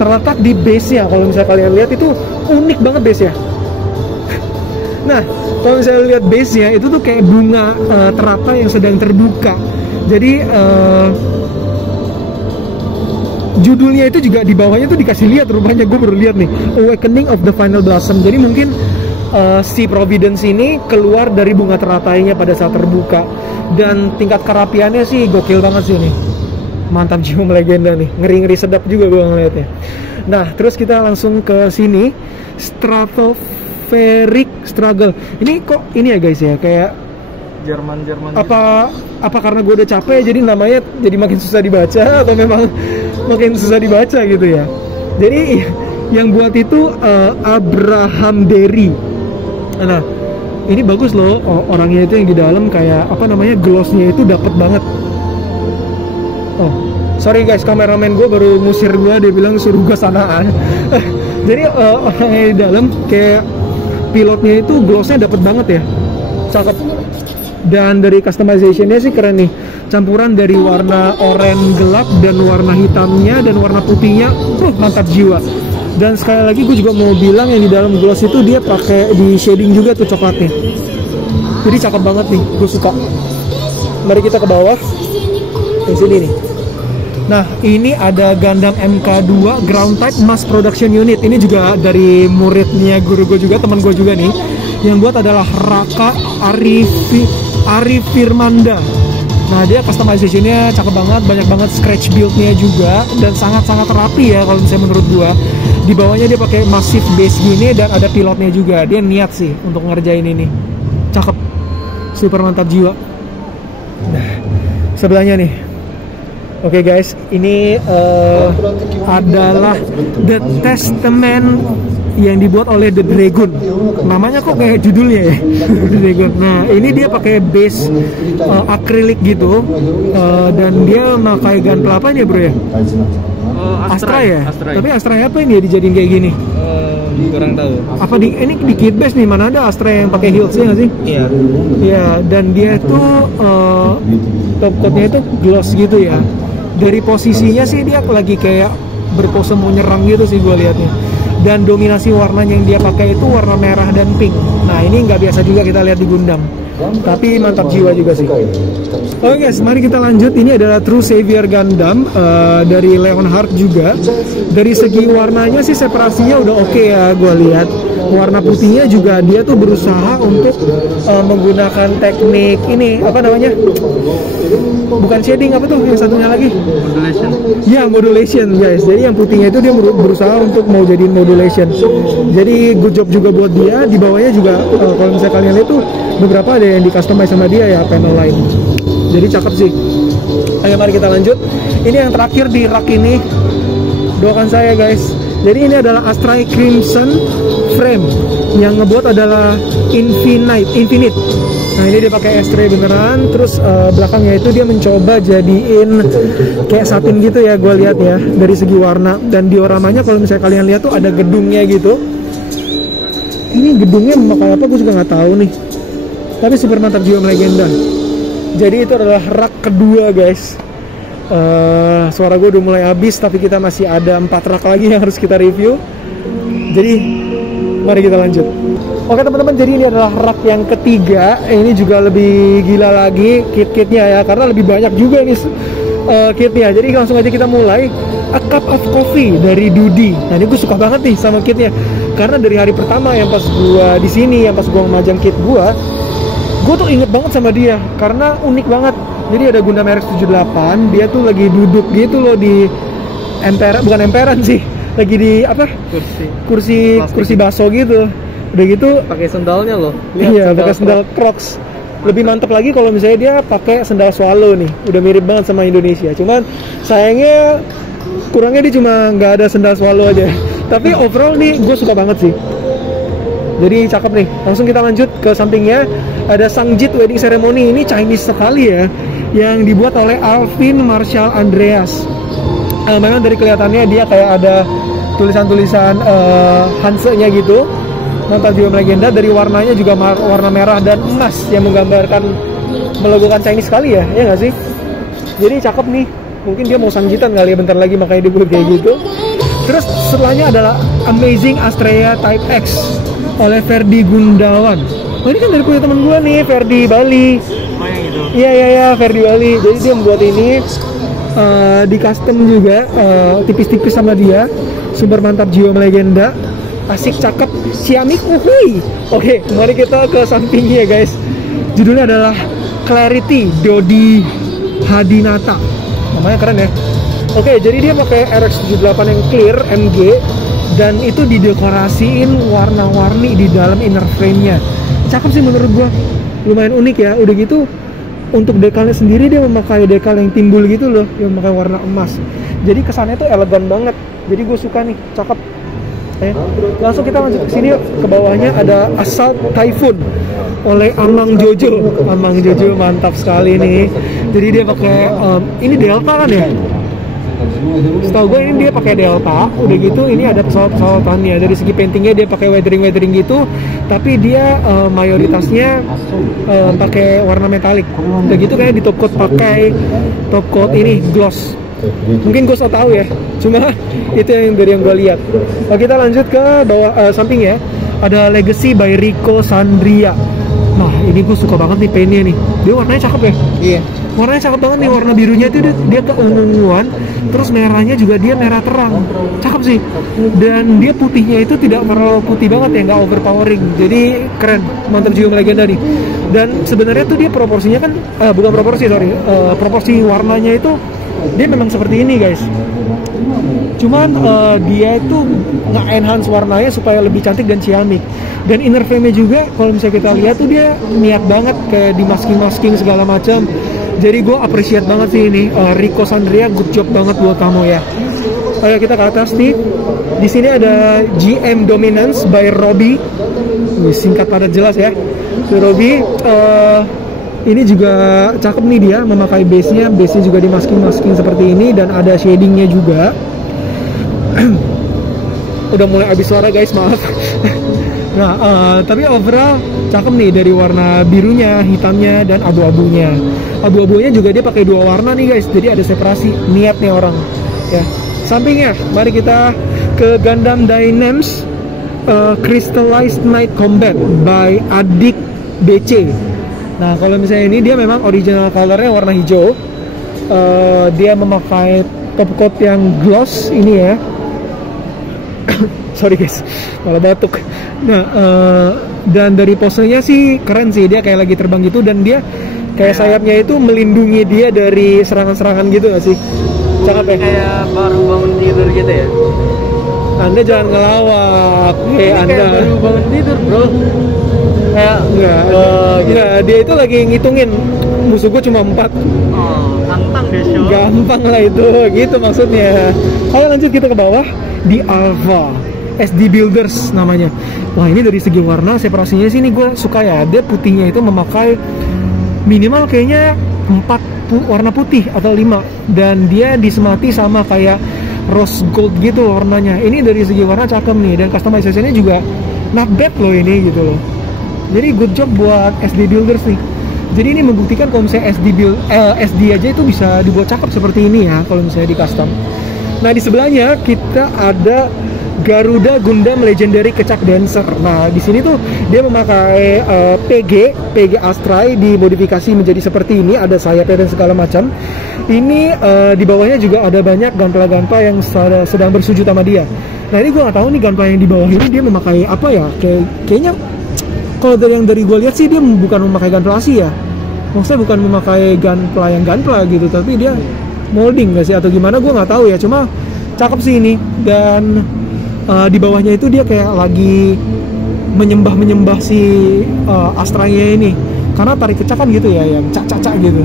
terletak di base-nya. Kalau misalnya kalian lihat itu unik banget base-nya. Nah, kalau misalnya lihat base-nya itu tuh kayak bunga teratai yang sedang terbuka. Jadi judulnya itu juga di bawahnya tuh dikasih lihat, rupanya gue baru lihat nih, Awakening of the Final Blossom. Jadi mungkin si Providence ini keluar dari bunga teratainya pada saat terbuka. Dan tingkat kerapiannya sih gokil banget sih ini. Mantap jiwa melegenda nih, ngeri-ngeri sedap juga gue ngeliatnya. Nah, terus kita langsung ke sini, Stratospheric Struggle. Ini kok ini ya guys ya, kayak Jerman apa karena gue udah capek jadi namanya jadi makin susah dibaca, atau memang makin susah dibaca gitu ya. Jadi yang buat itu Abraham Derry. Nah ini bagus loh, orangnya itu yang di dalam kayak apa namanya, glossnya itu dapet banget. Sorry guys, kameramen gue baru musir gue, dia bilang suruh gue sanaan. Jadi orangnya di dalam kayak pilotnya itu glossnya dapet banget ya, cakep. Dan dari customizationnya sih keren nih, campuran dari warna oranye gelap dan warna hitamnya dan warna putihnya, mantap jiwa. Dan sekali lagi gue juga mau bilang yang di dalam gloss itu dia pakai di shading juga tuh coklatnya. Jadi cakep banget nih, gue suka. Mari kita ke bawah, di sini nih. Nah ini ada Gundam MK2 Ground Type Mass Production Unit. Ini juga dari muridnya guru gue juga, teman gue juga nih. Yang buat adalah Raka Arif Firmanda. Nah dia customizationnya cakep banget, banyak banget scratch buildnya juga, dan sangat-sangat rapi ya kalau misalnya menurut gua. Di bawahnya dia pakai massive base gini dan ada pilotnya juga. Dia niat sih untuk ngerjain ini, cakep, super mantap jiwa. Nah, sebelahnya nih. Oke guys, ini adalah The Testament yang dibuat oleh The Dragon. Namanya kok kayak judulnya ya, The Dragon. Nah, ini dia pakai base akrilik gitu, dan dia pakai gun pelapanya bro ya. Astra ya? Astra. Tapi Astra apa ini ya dijadiin kayak gini? Kurang tahu. Apa ini di kit base nih, mana ada Astra yang pakai heels ya nggak sih? Iya. Iya, dan dia tuh top coatnya itu gloss gitu ya. Dari posisinya sih dia lagi kayak berpose mau nyerang gitu sih gue liatnya. Dan dominasi warnanya yang dia pakai itu warna merah dan pink. Nah ini nggak biasa juga kita lihat di Gundam, tapi mantap jiwa juga sih. Oke guys, mari kita lanjut. Ini adalah True Savior Gundam dari Leonhardt juga. Dari segi warnanya sih separasinya udah oke ya, gue lihat. Warna putihnya juga dia tuh berusaha untuk menggunakan teknik ini apa namanya? Bukan shading, apa tuh yang satunya lagi? Modulation. Ya, modulation guys. Jadi yang putihnya itu dia berusaha untuk mau jadiin modulation. Jadi good job juga buat dia. Di bawahnya juga kalau misalnya kalian lihat tuh beberapa ada yang di customize sama dia ya, panel lain. Jadi cakep sih. Ayo mari kita lanjut. Ini yang terakhir di rak ini. Doakan saya guys. Jadi ini adalah Astra Crimson frame. Yang ngebuat adalah Infinite. Nah ini dia pakai S-tray beneran. Terus belakangnya itu dia mencoba jadiin kayak satin gitu ya, gue lihat ya, dari segi warna. Dan dioramanya kalau misalnya kalian lihat tuh ada gedungnya gitu. Ini gedungnya memakai apa gue juga nggak tahu nih. Tapi super mantap jiwa legenda. Jadi itu adalah rak kedua guys. Suara gue udah mulai habis, tapi kita masih ada 4 rak lagi yang harus kita review. Jadi mari kita lanjut. Oke teman-teman, jadi ini adalah rak yang ketiga. Ini juga lebih gila lagi kit-kitnya ya, karena lebih banyak juga nih kitnya. Jadi langsung aja kita mulai. A Cup of Coffee dari Dudi. Nah ini gue suka banget nih sama kitnya, karena dari hari pertama yang pas gue di sini, yang pas gue memajang kit gue tuh inget banget sama dia karena unik banget. Jadi ada Gundam RX-78, dia tuh lagi duduk gitu loh di bukan emperan sih, lagi di apa? Kursi baso gitu. Udah gitu Pakai sendalnya loh. iya, pakai sendal Crocs. Lebih mantap lagi kalau misalnya dia pakai sendal swallow nih. Udah mirip banget sama Indonesia. Cuman sayangnya kurangnya dia cuma nggak ada sendal swallow aja. Tapi overall nih gue suka banget sih. Jadi cakep nih. Langsung kita lanjut ke sampingnya. Ada Sangjit Wedding Ceremony. Ini Chinese sekali ya, yang dibuat oleh Alvin Marshall Andreas. Memang dari kelihatannya dia kayak ada tulisan-tulisan Hanse-nya gitu. Mantap jiwa legenda. Dari warnanya juga warna merah dan emas yang menggambarkan melogokan Chinese sekali ya, ya nggak sih? Jadi cakep nih. Mungkin dia mau Sangjitan kali ya bentar lagi, makanya dia buat kayak gitu. Terus setelahnya adalah Amazing Astrea Type X oleh Ferdi Gundawan. Oh ini kan dari punya temen gue nih, Ferdi Bali. Oh yang itu. Iya, Ferdi Bali. Jadi dia membuat ini di custom juga, tipis-tipis sama dia. Super mantap jiwa legenda. Asik, cakep, ciamik, uhui. Oke, mari kita ke sampingnya guys. Judulnya adalah Clarity Dodi Hadinata. Namanya keren ya. Oke, jadi dia pakai RX-78 yang clear MG, dan itu didekorasiin warna-warni di dalam inner frame-nya. Cakep sih menurut gua. Lumayan unik ya. Udah gitu untuk dekalnya sendiri dia memakai dekal yang timbul gitu loh, yang memakai warna emas. Jadi kesannya tuh elegan banget. Jadi gue suka nih, cakep. Langsung kita lanjut ke sini yuk. Ke bawahnya ada Assault Typhoon oleh Amang Jojo. Amang Jojo mantap sekali nih. Jadi dia pakai ini Delta kan ya? Setahu gue ini dia pakai Delta. Udah gitu ini ada pesawat-pesawatannya. Dari segi paintingnya dia pakai weathering gitu, tapi dia mayoritasnya pakai warna metalik. Udah gitu kayak di top coat pakai top coat ini gloss. Mungkin gue so tahu ya, cuma itu yang dari yang gue lihat. Kita lanjut ke bawah samping ya. Ada Legacy by Rico Sandria. Nah ini gue suka banget nih paintnya nih. Dia warnanya cakep ya. Iya. Warnanya cakep banget nih. Warna birunya itu dia keunguan, terus merahnya juga dia merah terang. Cakep sih. Dan dia putihnya itu tidak terlalu putih banget ya, nggak overpowering. Jadi keren, mantap jiwa legenda nih. Dan sebenarnya tuh dia proporsinya kan bukan proporsi, proporsi warnanya itu dia memang seperti ini guys. Cuman dia itu nge-enhance warnanya supaya lebih cantik dan ciamik. Dan inner frame-nya juga kalau misalnya kita lihat tuh dia niat banget kayak di masking segala macam. Jadi gue appreciate banget sih ini Rico Sandria, good job banget buat kamu ya. Ayo kita ke atas nih. Di sini ada GM Dominance by Robbie. Singkat padat jelas ya. Robbie ini juga cakep nih, dia memakai base-nya juga di masking seperti ini dan ada shadingnya juga. Udah mulai habis suara guys, maaf. Nah, tapi overall cakep nih, dari warna birunya, hitamnya, dan abu-abunya. Abu-abunya juga dia pakai dua warna nih guys, jadi ada separasi, niatnya orang ya. Sampingnya, mari kita ke Gundam Dynams Crystallized Night Combat by Adik BC. Nah, kalau misalnya ini dia memang original colornya warna hijau. Dia memakai top coat yang gloss ini ya. Sorry guys, malah batuk. Nah, dan dari posenya sih keren sih, dia kayak lagi terbang gitu, dan dia kayak sayapnya itu melindungi dia dari serangan-serangan gitu gak sih? Cakep ya? Kayak baru bangun tidur gitu ya? Anda jangan ngelawak. Anda kayak baru bangun tidur bro. Kayak enggak, dia itu lagi ngitungin musuh gue cuma 4. Oh, gampang deh show. Gampang lah itu, gitu maksudnya. Ayo lanjut kita ke bawah. Di Alpha SD Builders namanya. Wah, ini dari segi warna separasinya sih ini gue suka ya. Dia putihnya itu memakai minimal kayaknya 4 warna putih atau 5, dan dia disemati sama kayak rose gold gitu warnanya. Ini dari segi warna cakep nih, dan customization-nya juga not bad loh ini gitu loh. Jadi good job buat SD Builders nih. Jadi ini membuktikan kalau misalnya SD aja itu bisa dibuat cakep seperti ini ya kalau misalnya di custom. Nah, di sebelahnya kita ada Garuda Gundam Legendary Kecak Dancer. Nah, di sini tuh dia memakai PG Astray dimodifikasi menjadi seperti ini, ada sayapnya dan segala macam. Ini di bawahnya juga ada banyak gunpla yang sedang bersujud sama dia. Nah, ini gue nggak tahu nih gunpla yang di bawah ini dia memakai apa ya? Kayaknya kalau dari gue lihat sih dia bukan memakai gunpla asli ya. Maksudnya bukan memakai gunpla gitu, tapi dia molding nggak sih atau gimana, gue nggak tahu ya. Cuma cakep sih ini, dan di bawahnya itu dia kayak lagi menyembah si Astranya ini, karena tarik kecakan gitu ya, yang cak gitu.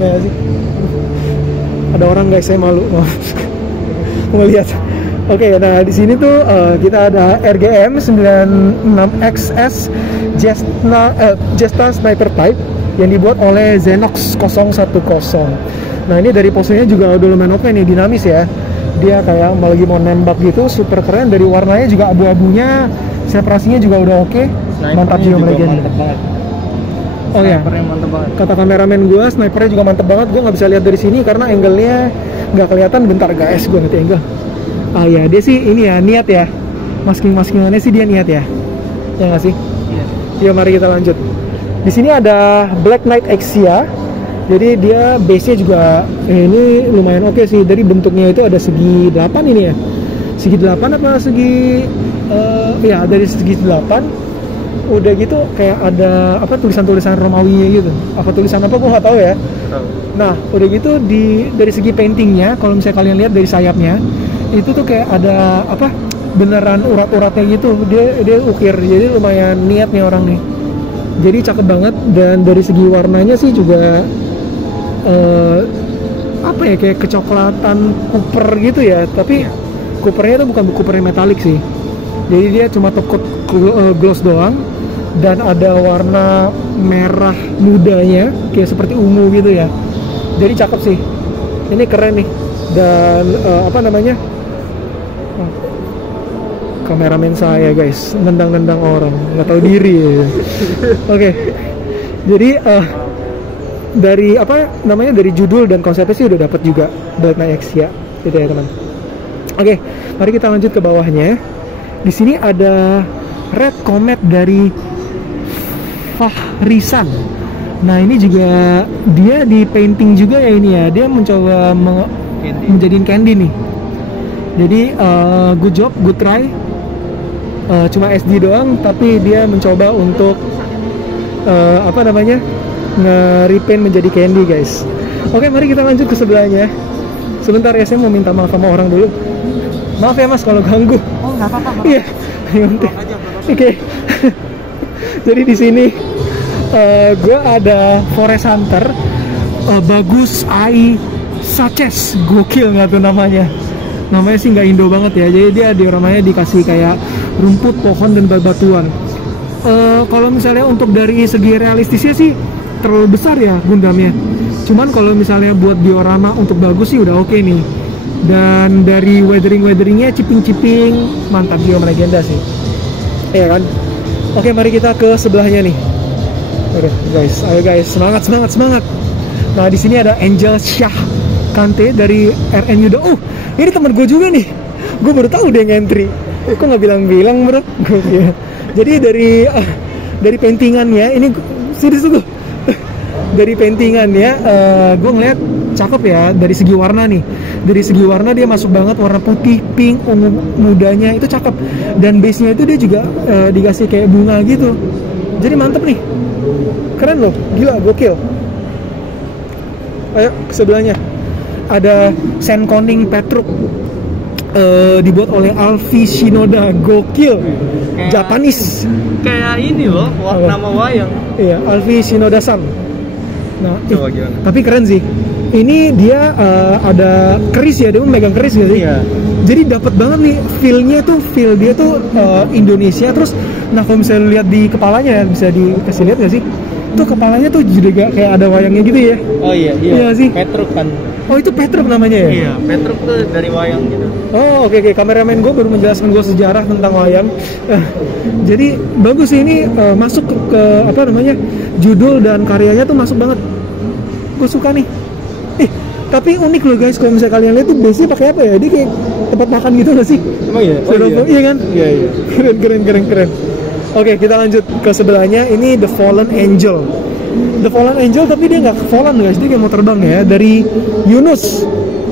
Ya sih. Ada orang guys, saya malu mau lihat. Oke, nah di sini tuh kita ada RGM 96XS Jesta Sniper Type yang dibuat oleh Xenox 010. Nah, ini dari posenya juga udah lumayan oke nih, dinamis ya. Dia kayak lagi mau nembak gitu, super keren. Dari warnanya juga abu-abunya, separasinya juga udah oke. Mantap juga Legend. Oh ya, mantep banget. Kata kameramen gue, snipernya juga mantep banget. Gue nggak bisa lihat dari sini karena angle-nya nggak kelihatan. Bentar guys, gue nanti angle. Ah ya, dia sih ini ya, niat ya. Masking-maskingannya sih dia niat ya. Ya nggak sih? Iya. Yuk mari kita lanjut. Di sini ada Black Knight Exia. Jadi dia base-nya juga ini lumayan oke sih. Dari bentuknya itu ada segi 8 ini ya. Segi 8 apa segi ya dari segi 8. Udah gitu kayak ada apa tulisan-tulisan Romawinya gitu. Apa tulisan apa gua nggak tahu ya. Nah, udah gitu dari segi paintingnya, kalau misalnya kalian lihat dari sayapnya, itu tuh kayak ada apa beneran urat-uratnya gitu. Dia ukir. Jadi lumayan niat nih orang nih. Jadi cakep banget, dan dari segi warnanya sih juga apa ya, kayak kecoklatan kuper gitu ya, tapi kupernya itu bukan kuper metalik sih. Jadi dia cuma top coat gloss doang, dan ada warna merah mudanya kayak seperti ungu gitu ya. Jadi cakep sih, ini keren nih. Dan apa namanya, kameramen saya guys nendang-nendang orang nggak tahu diri ya. Oke. Jadi dari apa namanya, dari judul dan konsepnya sih udah dapat juga Black Knight Exia gitu ya teman. Oke, mari kita lanjut ke bawahnya. Di sini ada Red Comet dari Fahrisan. Nah, ini juga dia di painting juga ya ini ya. Dia mencoba menjadiin candy nih. Jadi good job, good try. Cuma SD doang, tapi dia mencoba untuk apa namanya, nge-repaint menjadi candy guys. Oke, mari kita lanjut ke sebelahnya. Sebentar ya, saya mau minta maaf sama orang dulu. Maaf ya mas kalau ganggu. Oh nggak apa-apa. Iya. Oke. Jadi di sini gue ada Forest Hunter Bagus Ai Saches, gokil nggak tuh namanya? Namanya sih nggak Indo banget ya. Jadi dia dioramanya dikasih kayak rumput, pohon, dan batuan. Kalau misalnya untuk dari segi realistisnya sih terlalu besar ya Gundamnya. Cuman kalau misalnya buat diorama untuk bagus sih udah oke nih. Dan dari weatheringnya ciping-ciping mantap juga, legenda sih. Iya kan? Oke, mari kita ke sebelahnya nih. Oke, guys, ayo guys, semangat. Nah, di sini ada Angel Shah Kante dari RN Yudo. Ini teman gue juga nih. Gue baru tahu dia ngentry. Kok nggak bilang-bilang, bro? Jadi dari paintingannya ini serius tuh. Dari paintingannya gue ngeliat cakep ya dari segi warna nih. Dari segi warna dia masuk banget, warna putih, pink, ungu mudanya itu cakep. Dan base-nya itu dia juga dikasih kayak bunga gitu. Jadi mantep nih. Keren loh, gila, gokil. Ayo ke sebelahnya. Ada Senkoning Petruk. Dibuat oleh Alfie Shinoda, gokil. Japanese. Kayak ini loh, nama wayang. Iya, Alfie Shinoda-san. Nah, tapi keren sih. Ini dia ada keris ya, dia megang keris gak sih? Iya. Jadi dapat banget nih feel dia tuh Indonesia. Terus, nah kalau misalnya lihat di kepalanya, bisa dikasih lihat gak sih? Tuh kepalanya tuh juga kayak ada wayangnya gitu ya? Oh iya. Iya sih. Petruk kan. Oh itu Petruk namanya ya? Iya, Petruk tuh dari wayang gitu. Oh oke. Kameramen gue baru menjelaskan gue sejarah tentang wayang. Jadi bagus sih ini, masuk ke apa namanya, judul dan karyanya tuh masuk banget. Gue suka nih. Tapi unik loh guys, kalau misalnya kalian lihat tuh base-nya pakai apa ya? Dia kayak tempat makan gitu nggak sih? Emang iya? Iya kan? Iya. Keren. Oke, kita lanjut ke sebelahnya. Ini The Fallen Angel. The Fallen Angel, tapi dia nggak fallen guys, dia kayak mau terbang ya, dari Yunus.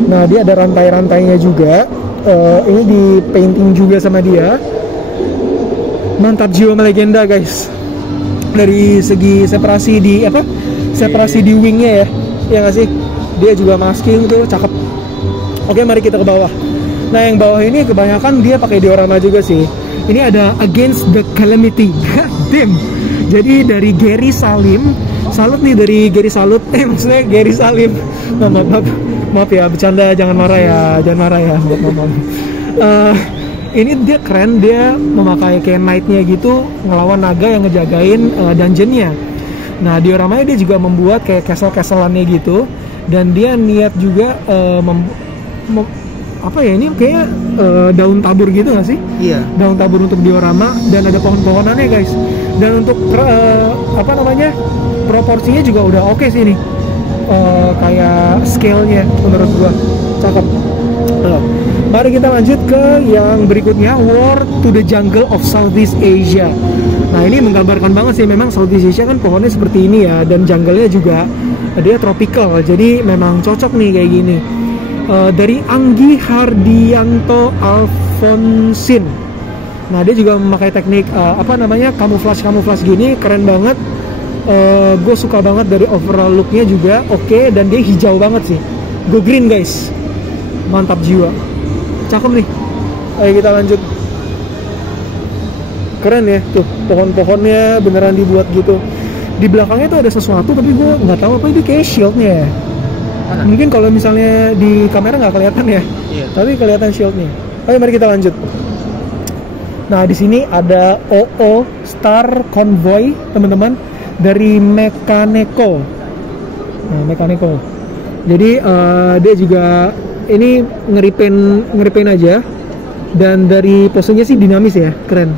Nah, dia ada rantai-rantainya juga. Ini di painting juga sama dia. Mantap jiwa melegenda guys. Dari segi separasi di wingnya ya, ya nggak sih? Dia juga masking tuh, cakep. Oke, mari kita ke bawah. Nah, yang bawah ini kebanyakan dia pakai diorama juga sih. Ini ada Against the Calamity. God damn. Jadi dari Gary Salim. Salut nih dari Gary Salut. Maksudnya Gary Salim. Maaf ya, bercanda, jangan marah ya. Maaf. Ini dia keren, dia memakai kayak knight-nya gitu, ngelawan naga yang ngejagain dungeon-nya. Nah, dioramanya dia juga membuat kayak castle-castleannya gitu. Dan dia niat juga apa ya, ini kayak daun tabur gitu nggak sih? Iya. Daun tabur untuk diorama, dan ada pohon-pohonannya guys. Dan untuk apa namanya, proporsinya juga udah oke sih nih. Kayak scale-nya menurut gua cakep. Mari kita lanjut ke yang berikutnya, War to the Jungle of Southeast Asia. Nah, ini menggambarkan banget sih, memang Southeast Asia kan pohonnya seperti ini ya, dan jungle-nya juga dia tropical, jadi memang cocok nih kayak gini. Dari Anggi Hardianto Alfonsin. Nah, dia juga memakai teknik apa namanya, camouflage gini, keren banget. Gue suka banget dari overall looknya juga oke, dan dia hijau banget sih, go green guys, mantap jiwa, cakep nih. Ayo kita lanjut. Keren ya tuh, pohon-pohonnya beneran dibuat gitu. Di belakangnya tuh ada sesuatu, tapi gue nggak tahu apa ini, kayak shieldnya. Mungkin kalau misalnya di kamera nggak kelihatan ya, Iya. tapi kelihatan shieldnya. Ayo mari kita lanjut. Nah, di sini ada OO Star Convoy teman-teman, dari Mechanical. Nah, Mechanical. Jadi dia juga ini ngeripen aja, dan dari posenya sih dinamis ya, keren,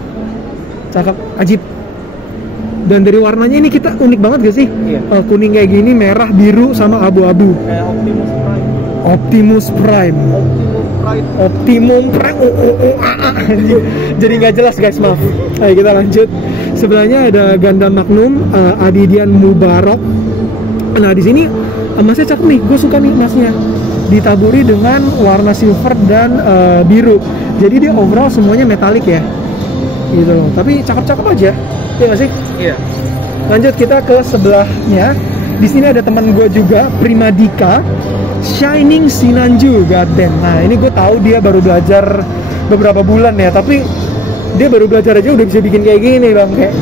cakep, ajib. Dan dari warnanya ini kita unik banget gak sih? Iya. Kuning kayak gini, merah, biru, sama abu-abu. Kayak Optimus Prime. Jadi nggak jelas guys, maaf. Ayo kita lanjut. Sebelahnya ada Gundam Magnum Adidian Mubarak. Nah, di sini emasnya cakep nih, gue suka nih emasnya. Ditaburi dengan warna silver dan biru. Jadi dia overall semuanya metalik ya, gitu loh. Tapi cakep-cakep aja, ya nggak sih? Iya. Lanjut kita ke sebelahnya. Di sini ada teman gue juga, Primadika Shining Sinanju, goddamn. Nah, ini gue tahu dia baru belajar beberapa bulan ya, tapi dia baru belajar aja udah bisa bikin kayak gini bang, kayak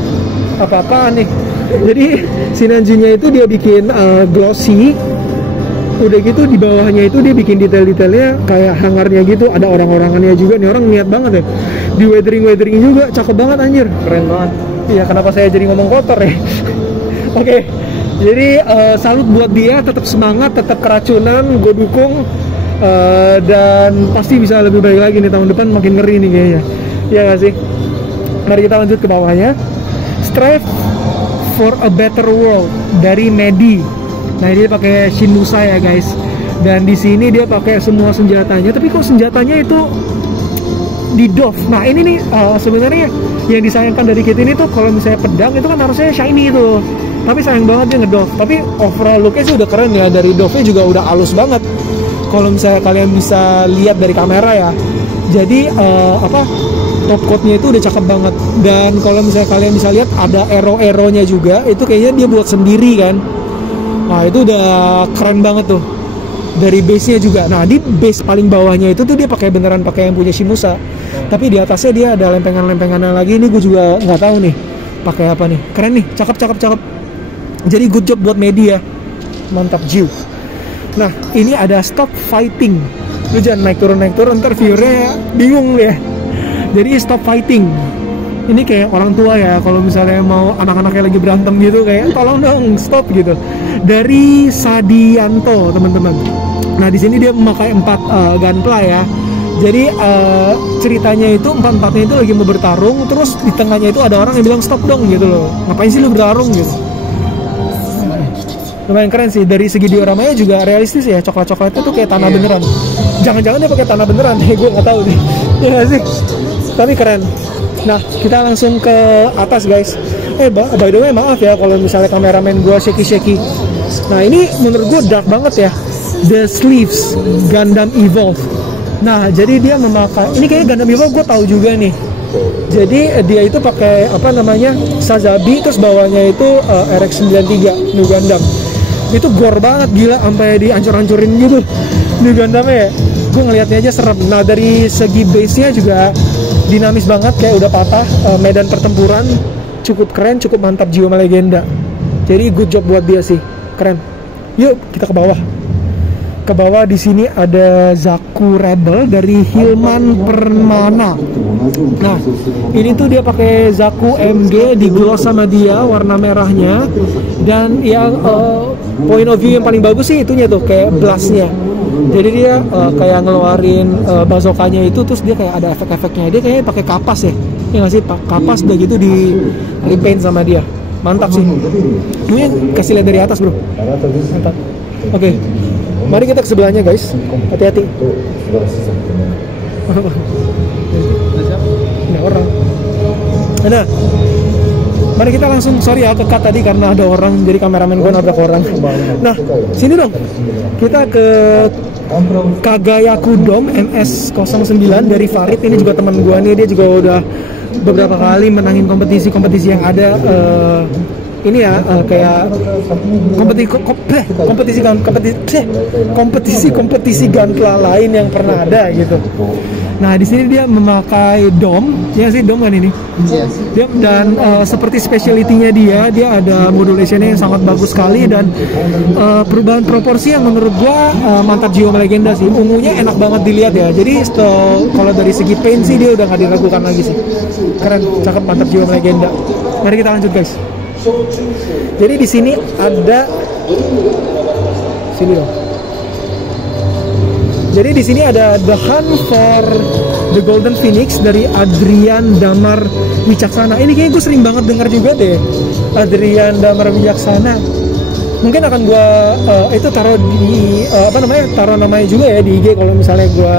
apa-apaan nih. Jadi Sinanjunya itu dia bikin glossy Udah gitu di bawahnya itu dia bikin detail-detailnya kayak hangarnya gitu, ada orang-orangannya juga. Nih orang niat banget ya. Di weathering juga cakep banget anjir. Keren banget. Iya, kenapa saya jadi ngomong kotor ya? Oke. Jadi salut buat dia, tetap semangat, tetap keracunan, gue dukung. Dan pasti bisa lebih baik lagi nih tahun depan, makin ngeri nih kayaknya. Iya nggak sih? Mari kita lanjut ke bawahnya. Strive for a better world dari Medi. Nah, dia pakai Shinmusa ya guys. Dan di sini dia pakai semua senjatanya. Tapi kok senjatanya itu di doff. Nah, ini nih sebenarnya yang disayangkan dari kit ini tuh kalau misalnya pedang itu kan harusnya shiny itu. Tapi sayang banget dia ngedoff. Tapi overall looknya sih udah keren ya. Dari doffnya juga udah halus banget. Kalau misalnya kalian bisa lihat dari kamera ya. Jadi top coatnya itu udah cakep banget. Dan kalau misalnya kalian bisa lihat ada arrow-arrownya juga. Itu kayaknya dia buat sendiri kan. Nah, itu udah keren banget tuh. Dari base-nya juga. Nah, di base paling bawahnya itu tuh dia pakai beneran pakai yang punya Shimusa. Tapi di atasnya dia ada lempengan-lempengannya lagi. Ini gue juga nggak tahu nih pakai apa nih. Keren nih, cakep. Jadi good job buat media. Mantap Jiu. Nah, ini ada stop fighting. Lu jangan naik turun ntar viewernya bingung ya. Jadi stop fighting. Ini kayak orang tua ya, kalau misalnya mau anak-anaknya lagi berantem gitu kayak tolong dong stop gitu. Dari Sadianto teman-teman. Nah, di sini dia memakai 4 gunpla ya. Jadi ceritanya itu 4-4-nya itu lagi mau bertarung, terus di tengahnya itu ada orang yang bilang stop dong gitu loh. Ngapain sih lu bertarung gitu. Lumayan keren sih. Dari segi dioramanya juga realistis ya. Coklat-coklatnya tuh kayak tanah beneran. Jangan-jangan dia pakai tanah beneran nih, gue nggak tahu nih. Ya sih. Tapi keren. Nah, kita langsung ke atas guys. By the way maaf ya kalau misalnya kameramen gue shaky. Nah, ini menurut gue dark banget ya. The Sleeves Gundam Evolve. Nah, jadi dia memakai, ini kayaknya Gundam Evolve gue tahu juga nih. Jadi dia itu pakai apa namanya Sazabi, terus bawahnya itu RX-93 New Gundam. Itu gore banget gila, sampai dihancur-hancurin gitu New Gundamnya ya. Gue ngelihatnya aja serem. Nah, dari segi base-nya juga dinamis banget, kayak udah patah. Medan pertempuran cukup keren, cukup mantap, jiwa legenda. Jadi good job buat dia sih, keren. Yuk kita ke bawah. Ke bawah di sini ada Zaku Rebel dari Hilman Permana. Nah, ini tuh dia pakai Zaku MG di gloss sama dia warna merahnya. Dan yang point of view yang paling bagus sih itunya tuh kayak blastnya. Jadi dia kayak ngeluarin bazooka-nya itu, terus dia kayak ada efek-efeknya. Dia kayaknya pakai kapas ya. Ya nggak sih, kapas udah gitu di repaint sama dia. Mantap sih. Ini kasih lihat dari atas bro. Mantap. Oke. Mari kita ke sebelahnya guys. Hati-hati. Ini orang. Nah, mari kita langsung, sorry ya ke-cut tadi karena ada orang, jadi kameramen gue nabrak orang. Nah, sini dong. Kita ke Kagayaku Dome MS09 dari Farid. Ini juga teman gue nih, dia juga udah beberapa kali menangin kompetisi yang ada. Ini ya kayak kompetisi gunpla lain yang pernah ada gitu. Nah, di sini dia memakai dome, ya sih dome kan ini. Dia, dan seperti speciality-nya dia ada modulation-nya yang sangat bagus sekali, dan perubahan proporsi yang menurut gua mantap jiwa legenda sih. Ungunya enak banget dilihat ya. Jadi kalau dari segi paint sih dia udah nggak diragukan lagi sih. Keren, cakep, mantap jiwa legenda. Mari kita lanjut guys. Jadi di sini ada sini dong. Jadi di sini ada The Hunt for the Golden Phoenix dari Adrian Damar Wicaksana. Ini kayaknya gue sering banget dengar juga deh, Adrian Damar Wicaksana. Mungkin akan gue itu taruh di taruh namanya juga ya di IG kalau misalnya gue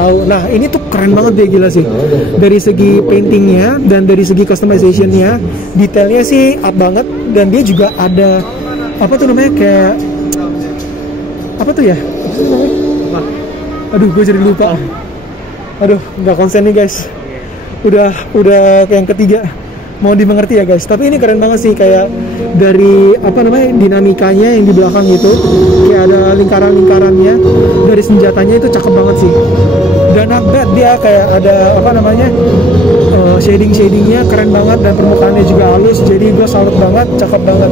tahu. Nah, ini tuh keren banget deh, gila sih. Dari segi paintingnya dan dari segi customizationnya, detailnya sih up banget. Dan dia juga ada apa tuh namanya, kayak apa tuh ya? Aduh, gue jadi lupa. Aduh, nggak konsen nih guys. Udah yang ketiga. Mau dimengerti ya guys. Tapi ini keren banget sih, kayak dari apa namanya dinamikanya yang di belakang gitu, kayak ada lingkaran-lingkarannya. Dari senjatanya itu cakep banget sih. Dan not bad, dia kayak ada apa namanya shading-shadingnya keren banget, dan permukaannya juga halus. Jadi gue salut banget, cakep banget,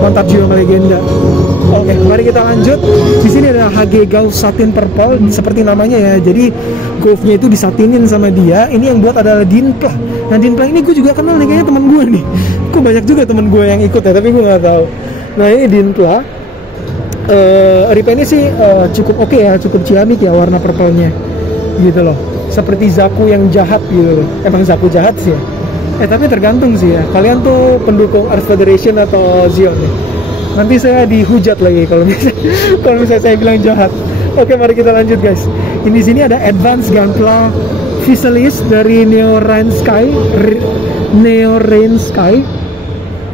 mantap jiwa legenda. Oke, mari kita lanjut. Di sini ada HG Gauss Satin Purple seperti namanya ya. Jadi Golfnya itu disatinin sama dia. Ini yang buat adalah Dinpla. Nah, Dinpla ini gue juga kenal nih, kayaknya teman gue nih. Kok banyak juga teman gue yang ikut ya, tapi gue nggak tahu. Nah, ini Dinpla. Repaintnya sih cukup oke ya, cukup ciamik ya warna purple-nya. Gitu loh. Seperti Zaku yang jahat gitu loh. Emang Zaku jahat sih ya. Tapi tergantung sih ya. Kalian tuh pendukung Earth Federation atau Zion nih? Nanti saya dihujat lagi kalau misalnya saya bilang jahat. Oke, mari kita lanjut guys. Ini sini ada Advanced Gunpla Visualis dari Neo Rain Sky.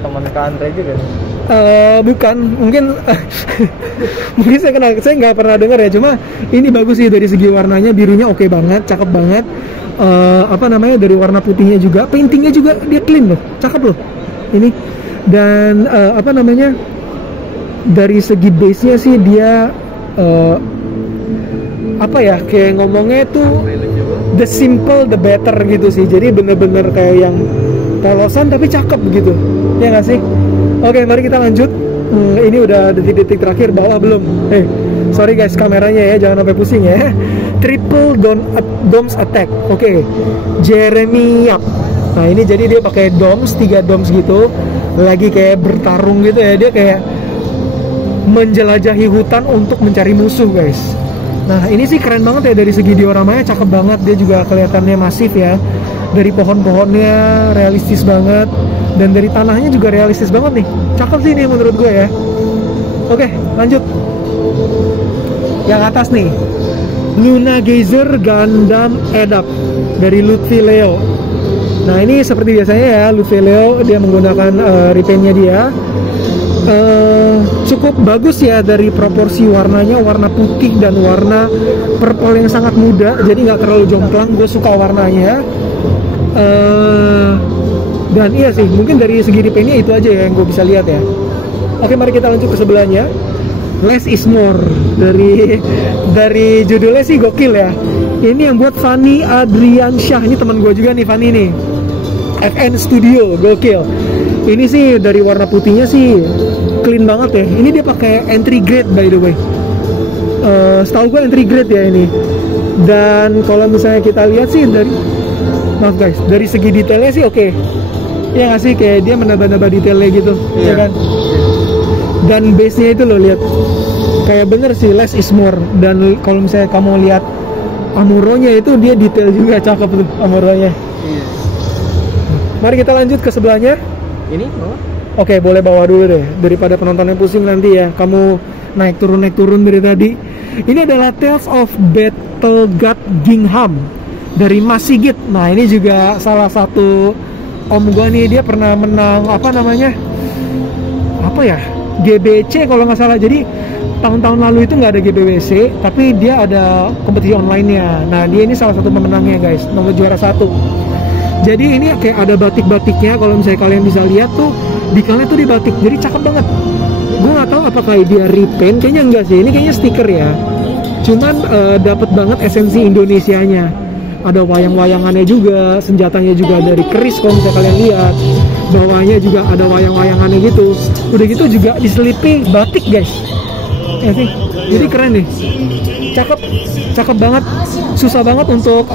Teman ke Andre juga. Bukan, mungkin mungkin saya nggak pernah dengar ya. Cuma ini bagus sih dari segi warnanya, birunya oke banget, cakep banget. Dari warna putihnya juga, paintingnya juga dia clean loh, cakep loh. Ini dan dari segi base-nya sih dia kayak ngomongnya tuh the simple the better gitu sih. Jadi bener-bener kayak yang polosan tapi cakep gitu, ya nggak sih? Oke, mari kita lanjut. Ini udah detik-detik terakhir, bawah belum? Sorry guys, kameranya ya, jangan sampai pusing ya. Triple Domes Attack. Oke, Jeremy Yap. Nah, ini jadi dia pakai domes, 3 domes gitu. Lagi kayak bertarung gitu ya. Dia kayak menjelajahi hutan untuk mencari musuh guys. Nah, ini sih keren banget ya dari segi dioramanya, cakep banget. Dia juga kelihatannya masif ya. Dari pohon-pohonnya realistis banget. Dan dari tanahnya juga realistis banget nih. Cakep sih ini menurut gue ya. Oke, lanjut. Yang atas nih, Luna Geyser Gundam Adapt dari Lutfi Leo. Nah, ini seperti biasanya ya, Lutfi Leo dia menggunakan repaintnya dia. Cukup bagus ya dari proporsi warnanya, warna putih dan warna purple yang sangat muda, jadi nggak terlalu jomplang. Gue suka warnanya. Dan iya sih, mungkin dari segi repaintnya itu aja ya yang gue bisa lihat ya. Oke, mari kita lanjut ke sebelahnya. Less is more dari judulnya sih gokil ya. Ini yang buat Fanny Adriansyah, ini teman gue juga nih, Fanny nih. FN Studio, gokil. Ini sih dari warna putihnya sih clean banget ya. Ini dia pakai entry grade by the way. Setahu gue entry grade ya ini. Dan kalau misalnya kita lihat sih dari segi detailnya sih oke. Ya nggak sih, kayak dia menambah-nambah detailnya gitu, ya kan? Dan base-nya itu loh, lihat. Kayak bener sih, less is more. Dan kalau misalnya kamu lihat Amuronya itu dia detail juga, cakep tuh Amuronya. Mari kita lanjut ke sebelahnya. Ini bawah? Oke, boleh bawa dulu deh, daripada penontonnya pusing nanti ya. Kamu naik turun dari tadi. Ini adalah Tales of Battle God Gingham dari Mas Sigit. Nah, ini juga salah satu om gua nih, dia pernah menang GBC kalau nggak salah. Jadi tahun-tahun lalu itu nggak ada GBWC, tapi dia ada kompetisi online-nya. Nah, dia ini salah satu pemenangnya guys, nomor juara 1. Jadi ini kayak ada batik-batiknya, kalau misalnya kalian bisa lihat tuh, dekalnya tuh di batik, jadi cakep banget. Gue nggak tahu apakah dia repaint, kayaknya enggak sih, ini kayaknya stiker ya. Cuman dapet banget esensi Indonesianya. Ada wayang-wayangannya juga, senjatanya juga dari keris kalau misalnya kalian lihat. Bawahnya juga ada wayang-wayangannya gitu. Udah gitu juga diselipi batik guys. Ya sih, jadi keren nih. Cakep banget. Susah banget untuk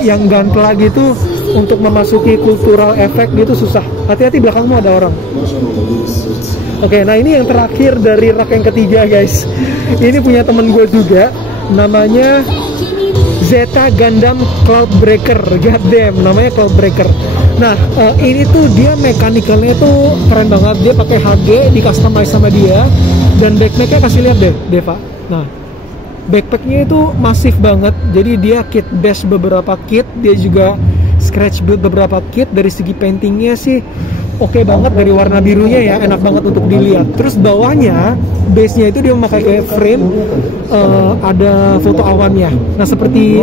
yang gunpla gitu, untuk memasuki cultural effect gitu susah. Hati-hati, belakangmu ada orang. Oke, nah ini yang terakhir dari rak yang ketiga guys. Ini punya temen gue juga, namanya Zeta Gundam Cloudbreaker. Goddamn, namanya Cloudbreaker. Nah, ini tuh dia mekanikalnya tuh keren banget. Dia pakai HG, di customize sama dia. Dan backpacknya kasih lihat deh, Deva. Nah, backpacknya itu masif banget. Jadi dia kit bash beberapa kit, dia juga scratch build beberapa kit. Dari segi paintingnya sih oke banget, dari warna birunya ya, enak banget untuk dilihat. Terus bawahnya, base-nya itu dia memakai kayak frame, ada foto awannya. Nah, seperti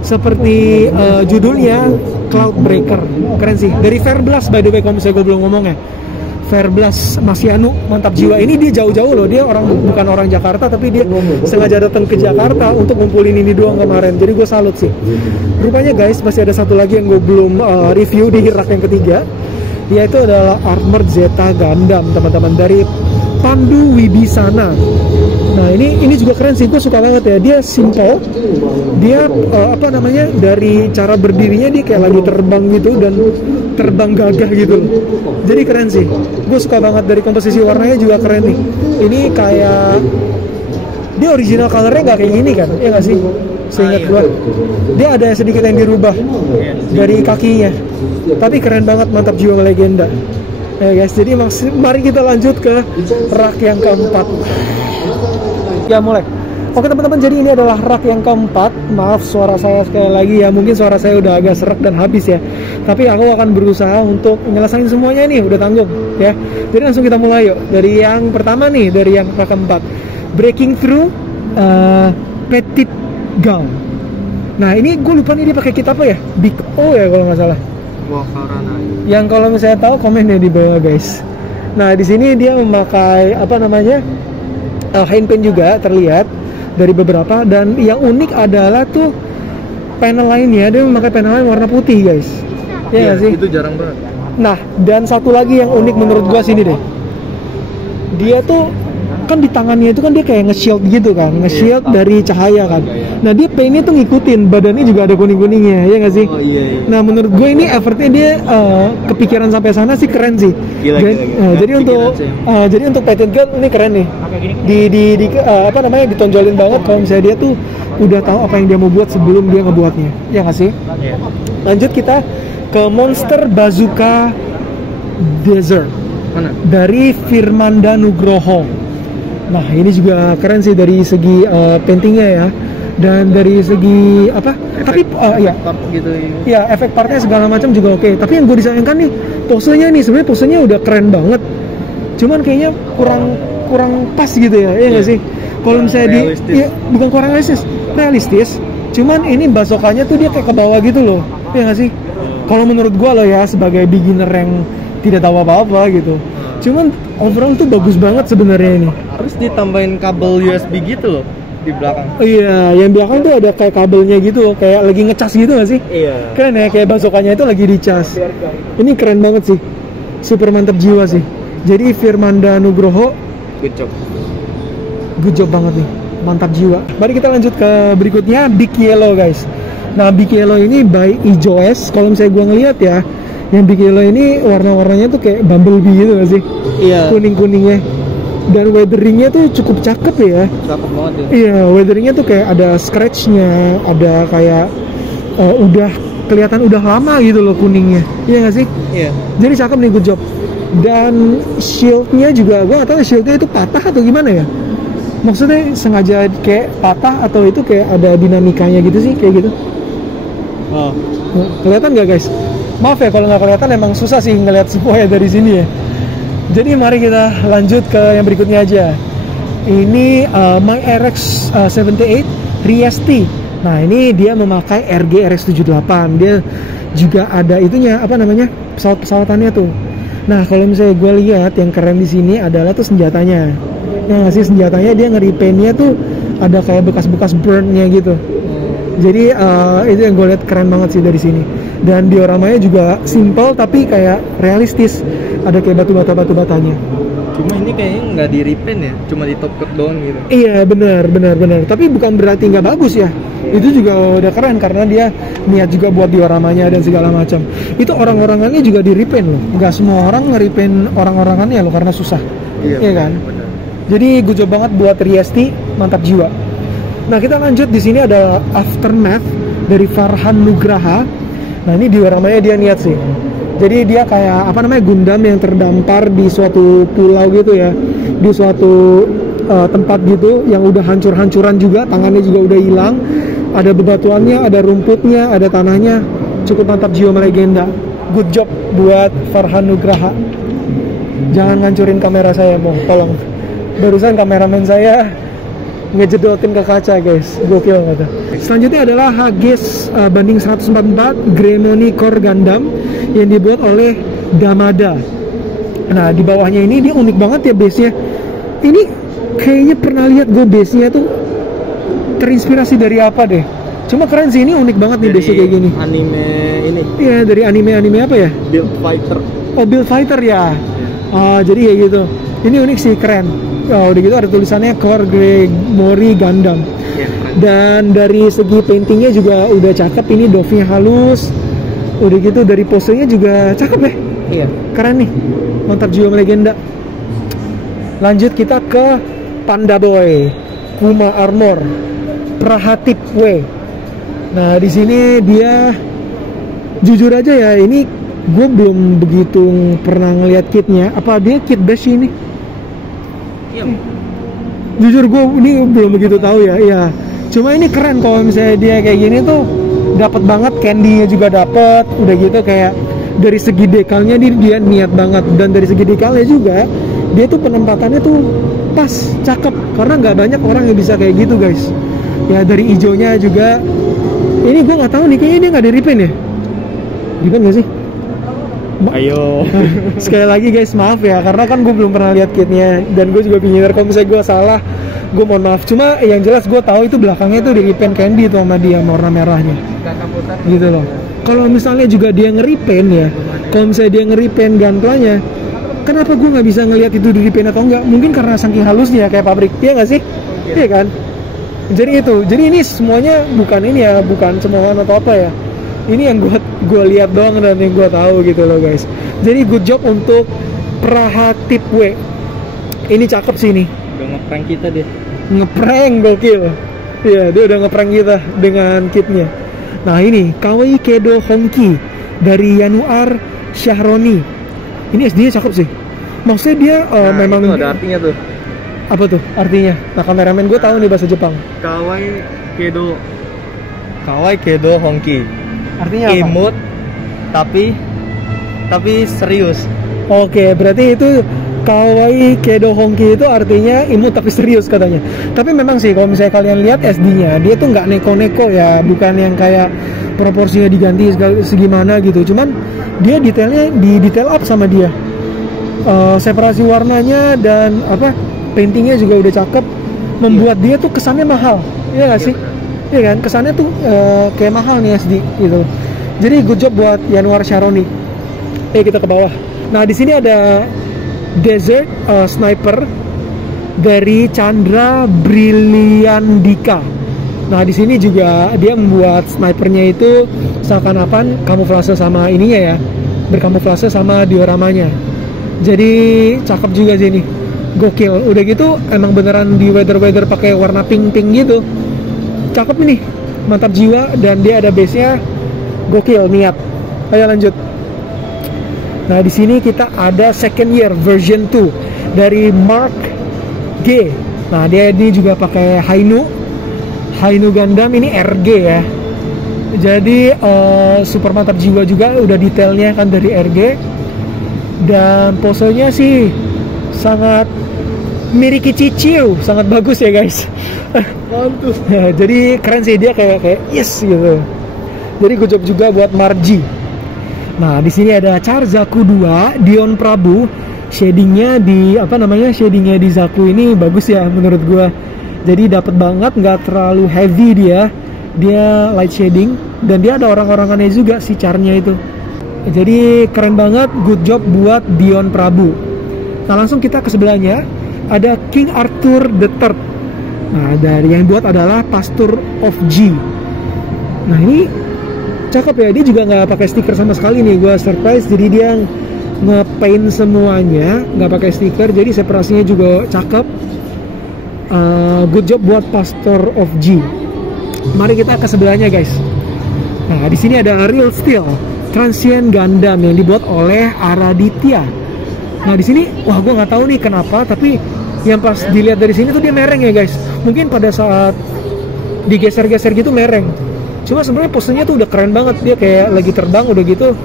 seperti judulnya Cloudbreaker, keren sih. Dari Fairblast by the way, kalau misalnya gue belum ngomong ya, Fairblast Masianu, mantap jiwa. Ini dia jauh-jauh loh, dia bukan orang Jakarta, tapi dia sengaja datang ke Jakarta untuk ngumpulin ini doang kemarin. Jadi gue salut sih. Rupanya guys, masih ada satu lagi yang gue belum review di rak yang ketiga, yaitu adalah Armored Zeta Gundam teman-teman, dari Pandu Wibisana. Nah ini juga keren sih, gue suka banget ya. Dia simple, dia apa namanya, dari cara berdirinya dia kayak lagi terbang gitu dan terbang gagah gitu. Jadi keren sih, gue suka banget. Dari komposisi warnanya juga keren nih. Ini kayak dia original colornya nggak kayak gini kan, ya nggak sih? Seingat gue, dia ada sedikit yang dirubah dari kakinya. Tapi keren banget, mantap jiwa legenda. Ya guys, jadi mari kita lanjut ke rak yang keempat. Ya mulai. Oke teman-teman, jadi ini adalah rak yang keempat. Maaf suara saya sekali lagi ya, mungkin suara saya udah agak serak dan habis ya. Tapi aku akan berusaha untuk menyelesaikan semuanya nih, udah tanggung ya. Jadi langsung kita mulai yuk. Dari yang pertama nih, dari yang rak keempat. Breaking Through Petit Gown. Nah ini gue lupa nih dia pakai kit apa ya? Big O ya kalau nggak salah. Yang kalau misalnya tahu komen ya di bawah guys. Nah di sini dia memakai apa namanya, handpan juga terlihat dari beberapa, dan yang unik adalah tuh panel lainnya, dia memakai panel lain warna putih guys. Ya sih? Itu jarang banget. Nah dan satu lagi yang unik menurut gua sini deh, dia tuh kan di tangannya itu kan dia kayak nge-shield gitu kan, nge-shield dari cahaya kan. Nah dia paintnya tuh ngikutin, badannya juga ada kuning-kuningnya, ya nggak sih? Nah menurut gue ini effortnya dia kepikiran sampai sana sih, keren sih. Jadi untuk Petit Gown ini keren nih. Di apa namanya, ditonjolin banget kalau misalnya dia tuh udah tahu apa yang dia mau buat sebelum dia ngebuatnya, ya nggak sih? Lanjut kita ke Monster Bazooka Desert. Mana? Dari Firmanda Nugroho. Nah ini juga keren sih dari segi paintingnya ya, dan dari segi apa? Tapi ya, gitu ya efek partnya segala macam juga oke. Tapi yang gue disayangkan nih posenya nih, sebenarnya posenya udah keren banget. Cuman kayaknya kurang pas gitu ya, ya nggak sih? Kalau misalnya ya, bukan kurang realistis. Cuman ini basokannya tuh dia kayak ke bawah gitu loh, ya nggak sih? Kalau menurut gue loh ya, sebagai beginner yang tidak tahu apa-apa gitu. Cuman overall tuh bagus banget sebenarnya ini. Terus ditambahin kabel USB gitu loh di belakang. Iya, yang belakang tuh ada kayak kabelnya gitu, kayak lagi ngecas gitu nggak sih? Iya. Keren ya, kayak basokannya itu lagi dicas. Ini keren banget sih, super mantap jiwa sih. Jadi Firmanda Nugroho, good job banget nih, mantap jiwa. Mari kita lanjut ke berikutnya, Big Yellow guys. Nah Big Yellow ini by EJOS. Kalau misalnya gue ngeliat ya, yang Big Yellow ini warna-warnanya tuh kayak bumblebee gitu gak sih? Iya. Kuning-kuningnya. Dan weatheringnya tuh cukup cakep ya. Cakep banget ya. Iya, weatheringnya tuh kayak ada scratchnya, ada kayak udah kelihatan udah lama gitu loh kuningnya. Iya gak sih? Iya. Jadi cakep nih, good job. Dan shieldnya juga, gue gak tahu shieldnya itu patah atau gimana ya. Maksudnya sengaja kayak patah atau itu kayak ada dinamikanya gitu sih, kayak gitu. Oh. Kelihatan gak guys? Maaf ya kalau nggak kelihatan, emang susah sih ngelihat semuanya dari sini ya. Jadi mari kita lanjut ke yang berikutnya aja. Ini My RX 78 Riesti. Nah ini dia memakai RG RX78. Dia juga ada itunya, apa namanya, pesawat-pesawatannya tuh. Nah kalau misalnya gue lihat yang keren di sini adalah tuh senjatanya. Nah sih senjatanya dia nge-repaintnya tuh ada kayak bekas-bekas burn-nya gitu. Jadi itu yang gue lihat keren banget sih dari sini. Dan dioramanya juga simple tapi kayak realistis. Ada kayak batu batanya. Cuma ini kayaknya nggak di repaint ya, cuma di top coat doang gitu. Iya benar. Tapi bukan berarti nggak bagus ya. Itu juga udah keren karena dia niat juga buat dioramanya dan segala macam. Itu orang-orangannya juga di repaint loh. Nggak semua orang nge-repaint orang-orangannya loh karena susah. Iya kan? Bener. Jadi gue coba banget buat Riesti, mantap jiwa. Nah kita lanjut, di sini ada Aftermath dari Farhan Nugraha. Nah ini dioramanya dia niat sih. Jadi dia kayak apa namanya, Gundam yang terdampar di suatu pulau gitu ya, di suatu tempat gitu yang udah hancur-hancuran juga, tangannya juga udah hilang, ada bebatuannya, ada rumputnya, ada tanahnya, cukup mantap jiwa melegenda. Good job buat Farhan Nugraha. Jangan ngancurin kamera saya, Mo, tolong. Barusan kameramen saya ngejedotin ke kaca guys, gokil nggak tuh. Selanjutnya adalah Hages banding 144 Gremoni Core Gundam yang dibuat oleh Damada. Nah di bawahnya ini dia unik banget ya base-nya. Ini kayaknya pernah lihat gue base-nya tuh terinspirasi dari apa deh. Cuma keren sih, ini unik banget nih base-nya kayak gini. Anime ini. Iya dari anime apa ya? Build Fighter. Oh Build Fighter ya. Jadi kayak gitu. Ini unik sih, keren. Oh, udah gitu ada tulisannya Core Gregory Gundam. Dan dari segi paintingnya juga udah cakep. Ini dove-nya halus. Udah gitu dari posenya juga cakep ya. Iya. Keren nih. Mantap jiwa legenda. Lanjut kita ke Panda Boy, Kuma Armor, Prahatip W. Nah di sini dia jujur aja ya, ini gue belum begitu pernah ngeliat kitnya. Apa dia kit base ini? Iya. Jujur gue ini belum begitu tahu ya. Iya. Cuma ini keren kalau misalnya dia kayak gini tuh dapat banget, candy-nya juga dapat. Udah gitu kayak dari segi dekalnya dia niat banget, dan dari segi dekalnya juga dia tuh penempatannya tuh pas, cakep, karena nggak banyak orang yang bisa kayak gitu guys. Ya dari hijaunya juga, ini gue nggak tahu nih, kayaknya dia nggak di repaint ya, repaint nggak sih? Ayo. Sekali lagi guys, maaf ya, karena kan gue belum pernah lihat kitnya, dan gue juga beginner. Kalau misalnya gue salah, gue mohon maaf. Cuma yang jelas gue tahu itu belakangnya itu di repaint candy tuh sama dia warna merahnya, gitu loh. Kalau misalnya juga dia nge-repaint ya, kalau misalnya dia nge-repaint gantlanya, kenapa gue nggak bisa ngelihat itu di repaint atau enggak? Mungkin karena saking halusnya kayak pabrik, iya nggak sih? Iya kan? Jadi itu, jadi ini semuanya bukan ini ya, bukan semuanya atau apa ya. Ini yang gue lihat doang dan yang gue tahu gitu loh guys. Jadi good job untuk Prahatip W. Ini cakep sih ini. Udah ngeprank kita deh. Ngeprank gokil. Iya, dia udah ngeprank kita dengan kitnya. Nah ini Kawaii Kedo Honki dari Yanuar Syahroni. Ini SD-nya cakep sih. Maksudnya dia memang itu ada artinya tuh. Apa tuh artinya? Nah kameramen gue tahu nih bahasa Jepang. Kawaii Kedo Honki. Artinya apa? Imut tapi serius. Oke, berarti itu Kawaii Kedo Honki itu artinya imut tapi serius katanya. Tapi memang sih kalau misalnya kalian lihat SD-nya, dia tuh nggak neko-neko ya, bukan yang kayak proporsinya diganti segimana gitu. Cuman dia detailnya di detail up sama dia. Separasi warnanya dan apa paintingnya juga udah cakep, membuat dia tuh kesannya mahal. Iya nggak sih? Iya kan, kesannya tuh kayak mahal nih SD gitu. Jadi good job buat Yanuar Syahroni. Kita ke bawah. Nah di sini ada Desert Sniper dari Chandra Briliandika. Nah di sini juga dia membuat snipernya itu seakan-akan kamuflase sama ininya ya, berkamuflase sama dioramanya. Jadi cakep juga sih ini, gokil. Udah gitu emang beneran di weather pakai warna pink gitu. Cakep ini, mantap jiwa, dan dia ada base-nya gokil, niat. Ayo lanjut. Nah di sini kita ada second year version 2 dari Mark G. Nah dia ini juga pakai Hainu Gundam, ini RG ya. Jadi super mantap jiwa juga, udah detailnya kan dari RG, dan posenya sih sangat Miriki Ciciu, sangat bagus ya guys. Mantul. Ya, jadi keren sih dia, kayak yes gitu. Jadi good job juga buat Marji. Nah di sini ada Charzaku 2 Dion Prabu. Shadingnya di shadingnya di Zaku ini bagus ya menurut gua. Jadi dapat banget, nggak terlalu heavy dia light shading, dan dia ada orang-orangannya juga si charnya itu. Jadi keren banget, good job buat Dion Prabu. Nah langsung kita ke sebelahnya. Ada King Arthur III. Nah, dari yang buat adalah Pastor of G. Nah, ini cakep ya. Dia juga nggak pakai stiker sama sekali nih. Gua surprise. Jadi dia ngepaint semuanya, nggak pakai stiker. Jadi separasinya juga cakep. Good job buat Pastor of G. Mari kita ke sebelahnya, guys. Nah, di sini ada Real Steel Transient Gundam yang dibuat oleh Araditya. Nah, di sini, wah, gue nggak tahu nih kenapa, tapi yang pas dilihat dari sini tuh dia mereng ya guys. Mungkin pada saat digeser-geser gitu mereng. Cuma sebenarnya posenya tuh udah keren banget. Dia kayak lagi terbang, udah gitu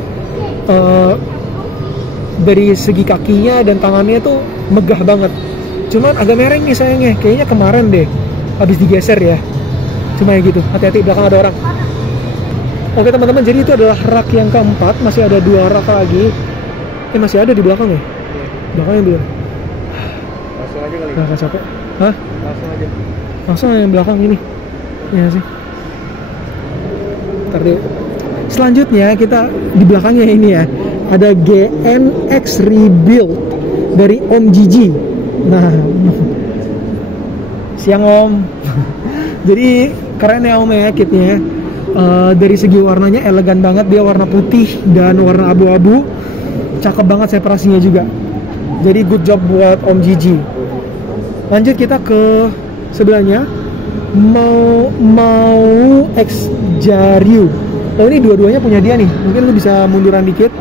dari segi kakinya dan tangannya tuh megah banget. Cuman agak mereng nih sayangnya. Kayaknya kemarin deh habis digeser ya. Cuma ya gitu, hati-hati belakang ada orang. Oke teman-teman, jadi itu adalah rak yang keempat. Masih ada 2 rak lagi. Masih ada di belakang ya? Belakangnya belum. Langsung aja kali. Nggak capek? Hah? Langsung aja. Langsung yang belakang ini. Iya sih. Ntar deh. Selanjutnya kita di belakangnya ini ya, ada GNX Rebuild dari Om Gigi. Nah, siang Om. Jadi keren ya Om ya kitnya. Dari segi warnanya elegan banget, dia warna putih dan warna abu-abu. Cakep banget separasinya juga. Jadi good job buat Om Gigi. Lanjut kita ke sebelahnya. Mau X Jaryu. Oh ini dua-duanya punya dia nih. Mungkin lu bisa munduran dikit.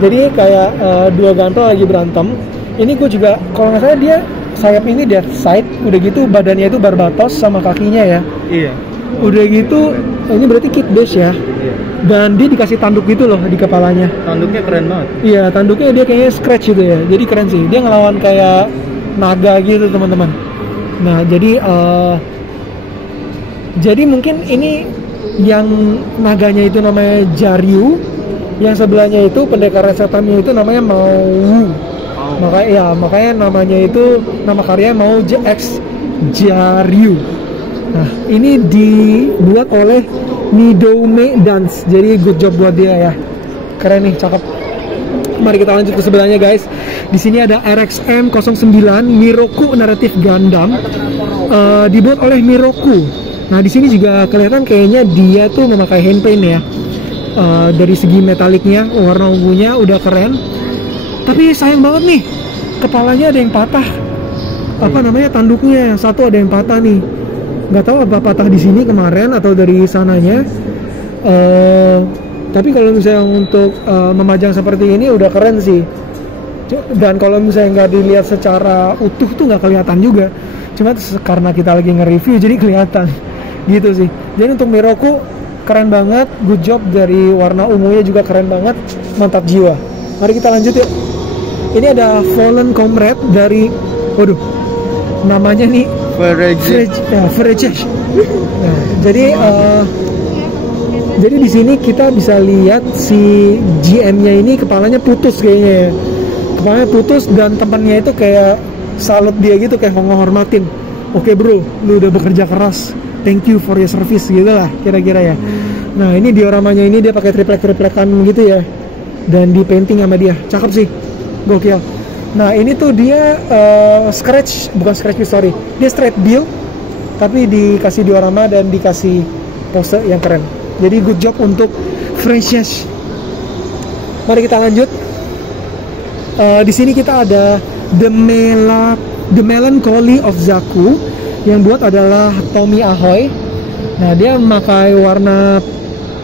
Jadi kayak dua gantol lagi berantem. Ini gue juga kalau nggak salah dia sayap ini death side. Udah gitu badannya itu barbatos sama kakinya ya. Iya. Udah gitu ini berarti kit base ya. Iya. Dan dia dikasih tanduk gitu loh di kepalanya. Tanduknya keren banget. Iya, tanduknya dia kayaknya scratch gitu ya. Jadi keren sih. Dia ngelawan kayak naga gitu teman-teman. Nah jadi mungkin ini yang naganya itu namanya Jaryu, yang sebelahnya itu pendekar setannya itu namanya Mau. Makanya namanya itu nama karyanya Mau X Jaryu. Nah, ini dibuat oleh Nidoume Dance. Jadi good job buat dia ya. Keren nih, cakep. Mari kita lanjut ke sebelahnya guys. Di sini ada RXM 09 Miroku Narrative Gundam. Dibuat oleh Miroku. Nah, di sini juga kelihatan kayaknya dia tuh memakai hand paint ya. Dari segi metaliknya, warna ungunya udah keren. Tapi sayang banget nih, kepalanya ada yang patah. Apa namanya, tanduknya yang satu ada yang patah nih. Nggak tahu apa patah di sini kemarin atau dari sananya. Tapi kalau misalnya untuk memajang seperti ini udah keren sih. Dan kalau misalnya nggak dilihat secara utuh tuh nggak kelihatan juga. Cuma karena kita lagi nge-review jadi kelihatan. Gitu sih. Jadi untuk Miroku keren banget, good job. Dari warna ungunya juga keren banget, mantap jiwa. Mari kita lanjut yuk. Ini ada Fallen Comrade dari, waduh, namanya nih Frejesh. Nah, jadi di sini kita bisa lihat si GM-nya ini kepalanya putus kayaknya ya. Kepalanya putus dan temannya itu kayak salut dia gitu, kayak menghormatin. Oke bro, lu udah bekerja keras. Thank you for your service gitu lah kira-kira ya. Nah ini dioramanya ini dia pakai triplek-triplekan gitu ya. Dan di painting sama dia, cakep sih, gokil. Nah ini tuh dia dia straight build tapi dikasih diorama dan dikasih pose yang keren. Jadi good job untuk Fresh. Mari kita lanjut. Di sini kita ada The Melancholy of Zaku, yang buat adalah Tommy Ahoy. Nah dia memakai warna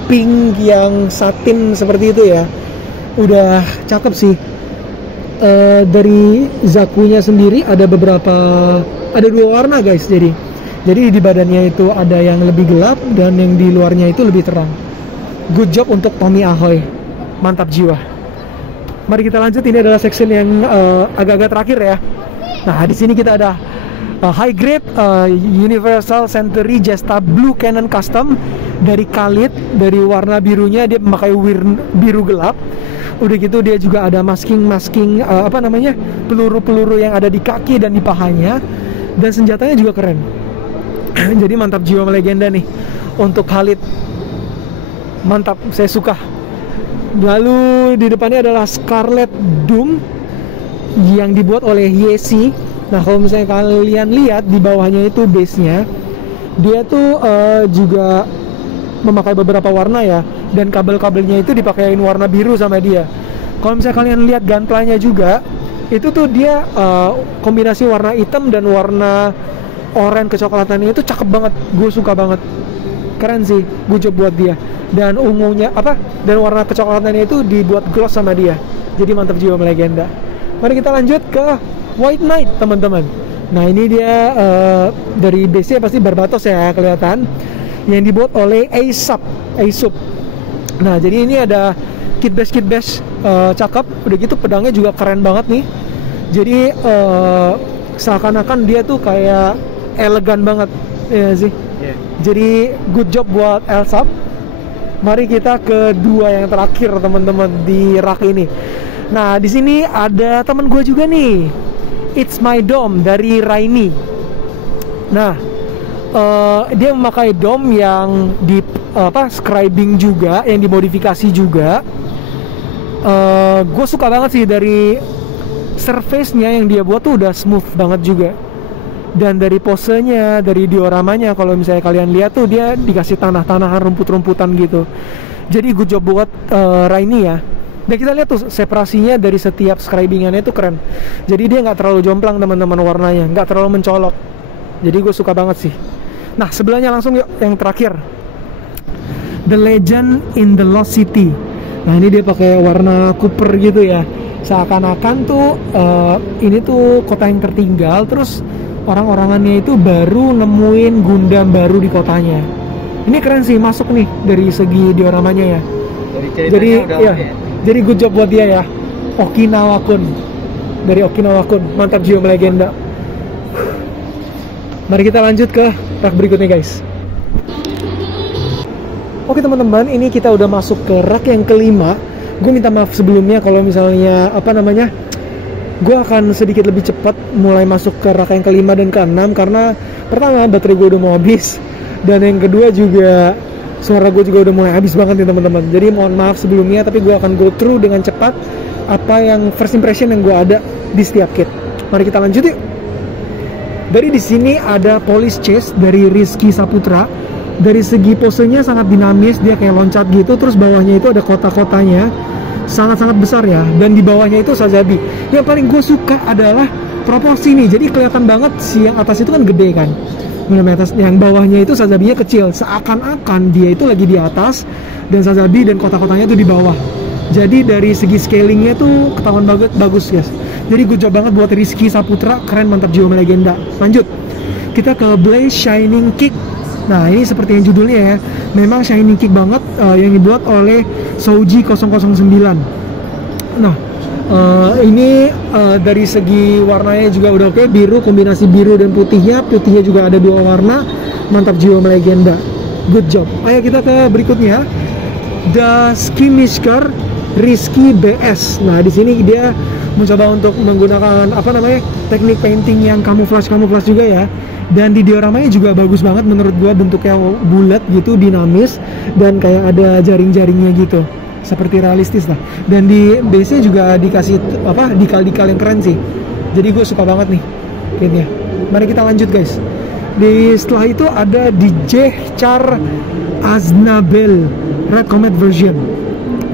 pink yang satin seperti itu ya. Udah cakep sih. Dari Zakunya sendiri ada dua warna guys. Jadi di badannya itu ada yang lebih gelap dan yang di luarnya itu lebih terang. Good job untuk Tommy Ahoy, mantap jiwa. Mari kita lanjut. Ini adalah section yang agak-agak terakhir ya. Nah di sini kita ada high grade Universal Century Jesta Blue Cannon Custom dari Khalid. Dari warna birunya dia memakai biru gelap. Udah gitu dia juga ada masking peluru-peluru yang ada di kaki dan di pahanya. Dan senjatanya juga keren. Jadi mantap jiwa legenda nih untuk Khalid. Mantap, saya suka. Lalu di depannya adalah Scarlet Doom yang dibuat oleh Yesi. Nah kalau misalnya kalian lihat di bawahnya itu base-nya, dia tuh juga memakai beberapa warna ya. Dan kabel-kabelnya itu dipakein warna biru sama dia. Kalau misalnya kalian lihat gunpla-nya juga, itu tuh dia kombinasi warna hitam dan warna oranye kecoklatannya itu cakep banget. Gue suka banget, keren sih, good job buat dia. Dan ungunya dan warna kecoklatannya itu dibuat gloss sama dia. Jadi mantap jiwa legenda. Mari kita lanjut ke White Knight teman-teman. Nah ini dia dari base-nya pasti barbatos ya kelihatan, yang dibuat oleh Aesop. Nah jadi ini ada kit base cakep. Udah gitu pedangnya juga keren banget nih. Jadi seakan-akan dia tuh kayak elegan banget ya sih. Yeah. Jadi good job buat Aesop. Mari kita ke dua yang terakhir teman-teman di rak ini. Nah di sini ada teman gue juga nih, It's My Dome dari Raini. Nah dia memakai dome yang di scribing juga, yang dimodifikasi juga. Gue suka banget sih dari surface-nya yang dia buat tuh udah smooth banget juga. Dan dari posenya, dari dioramanya, kalau misalnya kalian lihat tuh dia dikasih tanah-tanahan, rumput-rumputan gitu. Jadi good job buat Raini ya. Dan kita lihat tuh separasinya dari setiap scribingannya tuh keren. Jadi dia nggak terlalu jomplang teman-teman warnanya, nggak terlalu mencolok. Jadi gue suka banget sih. Nah sebelahnya langsung yuk yang terakhir, The Legend in the Lost City. Nah ini dia pakai warna copper gitu ya. Seakan-akan tuh ini tuh kota yang tertinggal, terus orang-orangannya itu baru nemuin Gundam baru di kotanya. Ini keren sih, masuk nih dari segi dioramanya ya. Jadi ya, jadi good job buat dia ya. Okinawa Kun, dari Okinawa Kun, mantap jiwa melegenda. Mari kita lanjut ke rak berikutnya guys. Oke teman-teman, ini kita udah masuk ke rak yang kelima. Gue minta maaf sebelumnya kalau misalnya gue akan sedikit lebih cepat mulai masuk ke rak yang kelima dan keenam, karena pertama baterai gue udah mau habis, dan yang kedua juga suara gue juga udah mulai habis banget nih teman-teman. Jadi mohon maaf sebelumnya, tapi gue akan go through dengan cepat apa yang first impression yang gue ada di setiap kit. Mari kita lanjut yuk. Dari di sini ada Police Chase dari Rizky Saputra. Dari segi posenya sangat dinamis, dia kayak loncat gitu, terus bawahnya itu ada kota-kotanya sangat-sangat besar ya, dan di bawahnya itu Sazabi. Yang paling gue suka adalah proporsi nih, jadi kelihatan banget si yang atas itu kan gede kan, yang bawahnya itu Sazabinya kecil, seakan-akan dia itu lagi di atas dan Sazabi dan kota-kotanya itu di bawah. Jadi dari segi scalingnya tuh ketahuan banget bagus guys. Jadi good job banget buat Rizky Saputra, keren, mantap jiwa melegenda. Lanjut, kita ke Blaze Shining Kick. Nah ini seperti yang judulnya ya, memang Shining Kick banget, yang dibuat oleh Souji 009. Nah ini dari segi warnanya juga udah oke, biru, kombinasi biru dan putihnya juga ada dua warna, mantap jiwa melegenda, good job. Ayo kita ke berikutnya, The Skimisker Rizky BS. Nah di sini dia mencoba untuk menggunakan teknik painting yang camouflage juga ya. Dan di dioramanya juga bagus banget menurut gua, bentuknya bulat gitu, dinamis, dan kayak ada jaring-jaringnya gitu, seperti realistis lah. Dan di base-nya juga dikasih dikal-dikal yang keren sih. Jadi gue suka banget nih kitnya. Mari kita lanjut guys. Setelah itu ada DJ Char Aznabel Red Comet version.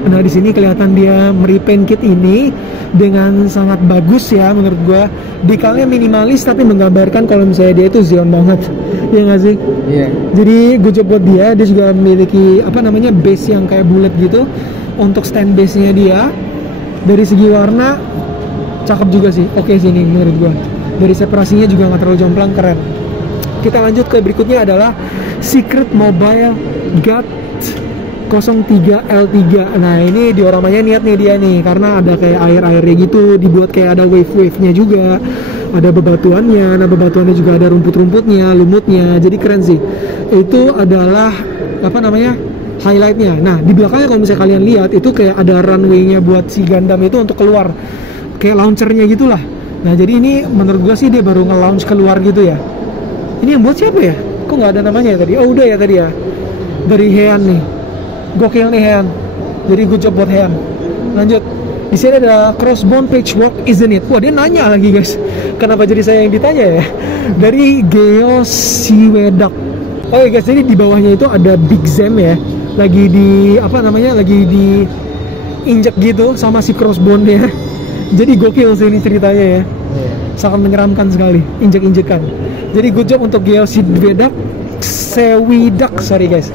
Nah di sini kelihatan dia merepaint kit ini dengan sangat bagus ya menurut gua. Dekalnya minimalis tapi menggambarkan kalau misalnya dia itu Zeon banget. Iya nggak sih? Iya. Yeah. Jadi gue coba buat dia juga memiliki base yang kayak bulat gitu untuk stand base-nya dia. Dari segi warna cakep juga sih. Oke sih ini menurut gua. Dari separasinya juga nggak terlalu jomplang, keren. Kita lanjut ke berikutnya adalah Secret Mobile God 03L3. Nah ini dioramanya niat nih dia nih, karena ada kayak air-airnya gitu, dibuat kayak ada wave-wave-nya juga, ada bebatuannya. Nah bebatuannya juga ada rumput-rumputnya, lumutnya, jadi keren sih. Itu adalah highlightnya. Nah di belakangnya kalau misalnya kalian lihat itu kayak ada runway-nya buat si Gundam itu untuk keluar, kayak launchernya gitulah. Nah jadi ini menurut gua sih dia baru nge-launch keluar gitu ya. Ini yang buat siapa ya? Kok nggak ada namanya ya tadi? Oh udah ya tadi ya, dari Heian nih. Gokil nih Heian. Jadi good job buat Heian. Lanjut. Di sini ada Crossbone Patchwork, isn't it? Wah dia nanya lagi guys. Kenapa jadi saya yang ditanya ya? Dari Geo Siwedak. Oke guys, jadi di bawahnya itu ada Big Zem ya. Lagi di lagi di injek gitu sama si Crossbone-nya. Jadi gokil sih ini ceritanya ya. Sangat menyeramkan sekali, injek-injekan. Jadi good job untuk Geo Siwedak. Sorry guys.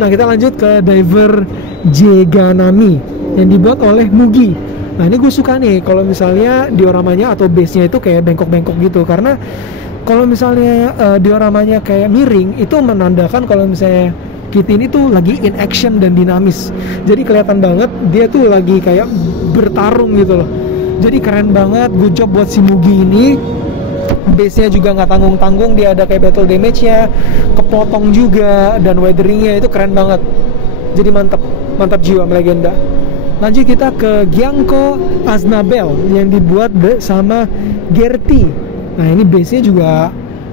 Nah kita lanjut ke Diver Jeganami yang dibuat oleh Mugi. Nah ini gue suka nih kalau misalnya dioramanya atau base-nya itu kayak bengkok-bengkok gitu, karena kalau misalnya dioramanya kayak miring itu menandakan kalau misalnya kit ini tuh lagi in action dan dinamis. Jadi kelihatan banget dia tuh lagi kayak bertarung gitu loh. Jadi keren banget, good job buat si Mugi ini. Base-nya juga nggak tanggung-tanggung, dia ada kayak battle damage-nya, kepotong juga, dan weathering-nya itu keren banget. Jadi mantap jiwa melegenda. Lanjut kita ke Gianco Aznabel yang dibuat sama Gerti. Nah ini base-nya juga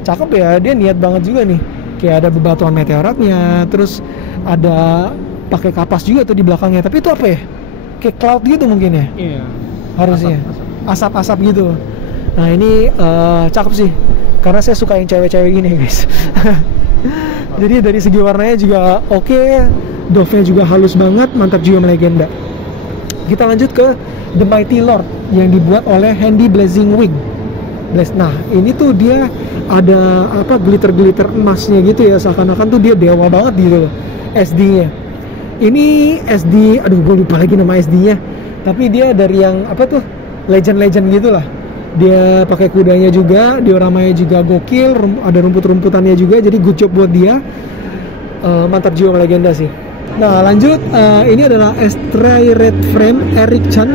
cakep ya, dia niat banget juga nih. Kayak ada bebatuan meteoratnya, terus ada pakai kapas juga tuh di belakangnya. Tapi itu apa ya? Kayak cloud gitu mungkin ya? Iya. Harusnya. asap-asap gitu. Nah ini cakep sih, karena saya suka yang cewek-cewek gini guys. Jadi dari segi warnanya juga oke, dove-nya juga halus banget, mantap juga melegenda. Kita lanjut ke The Mighty Lord yang dibuat oleh Handy Blazing Wing. Nah ini tuh dia ada apa glitter-glitter emasnya gitu ya, seakan-akan tuh dia dewa banget gitu loh SD-nya. Ini SD, aduh gue lupa lagi nama SD-nya, tapi dia dari yang apa tuh legend-legend gitulah. Dia pakai kudanya juga, dioramanya juga gokil, ada rumput-rumputannya juga, jadi good job buat dia. Mantap jiwa legenda sih. Nah lanjut, ini adalah S3 Red Frame Eric Chan.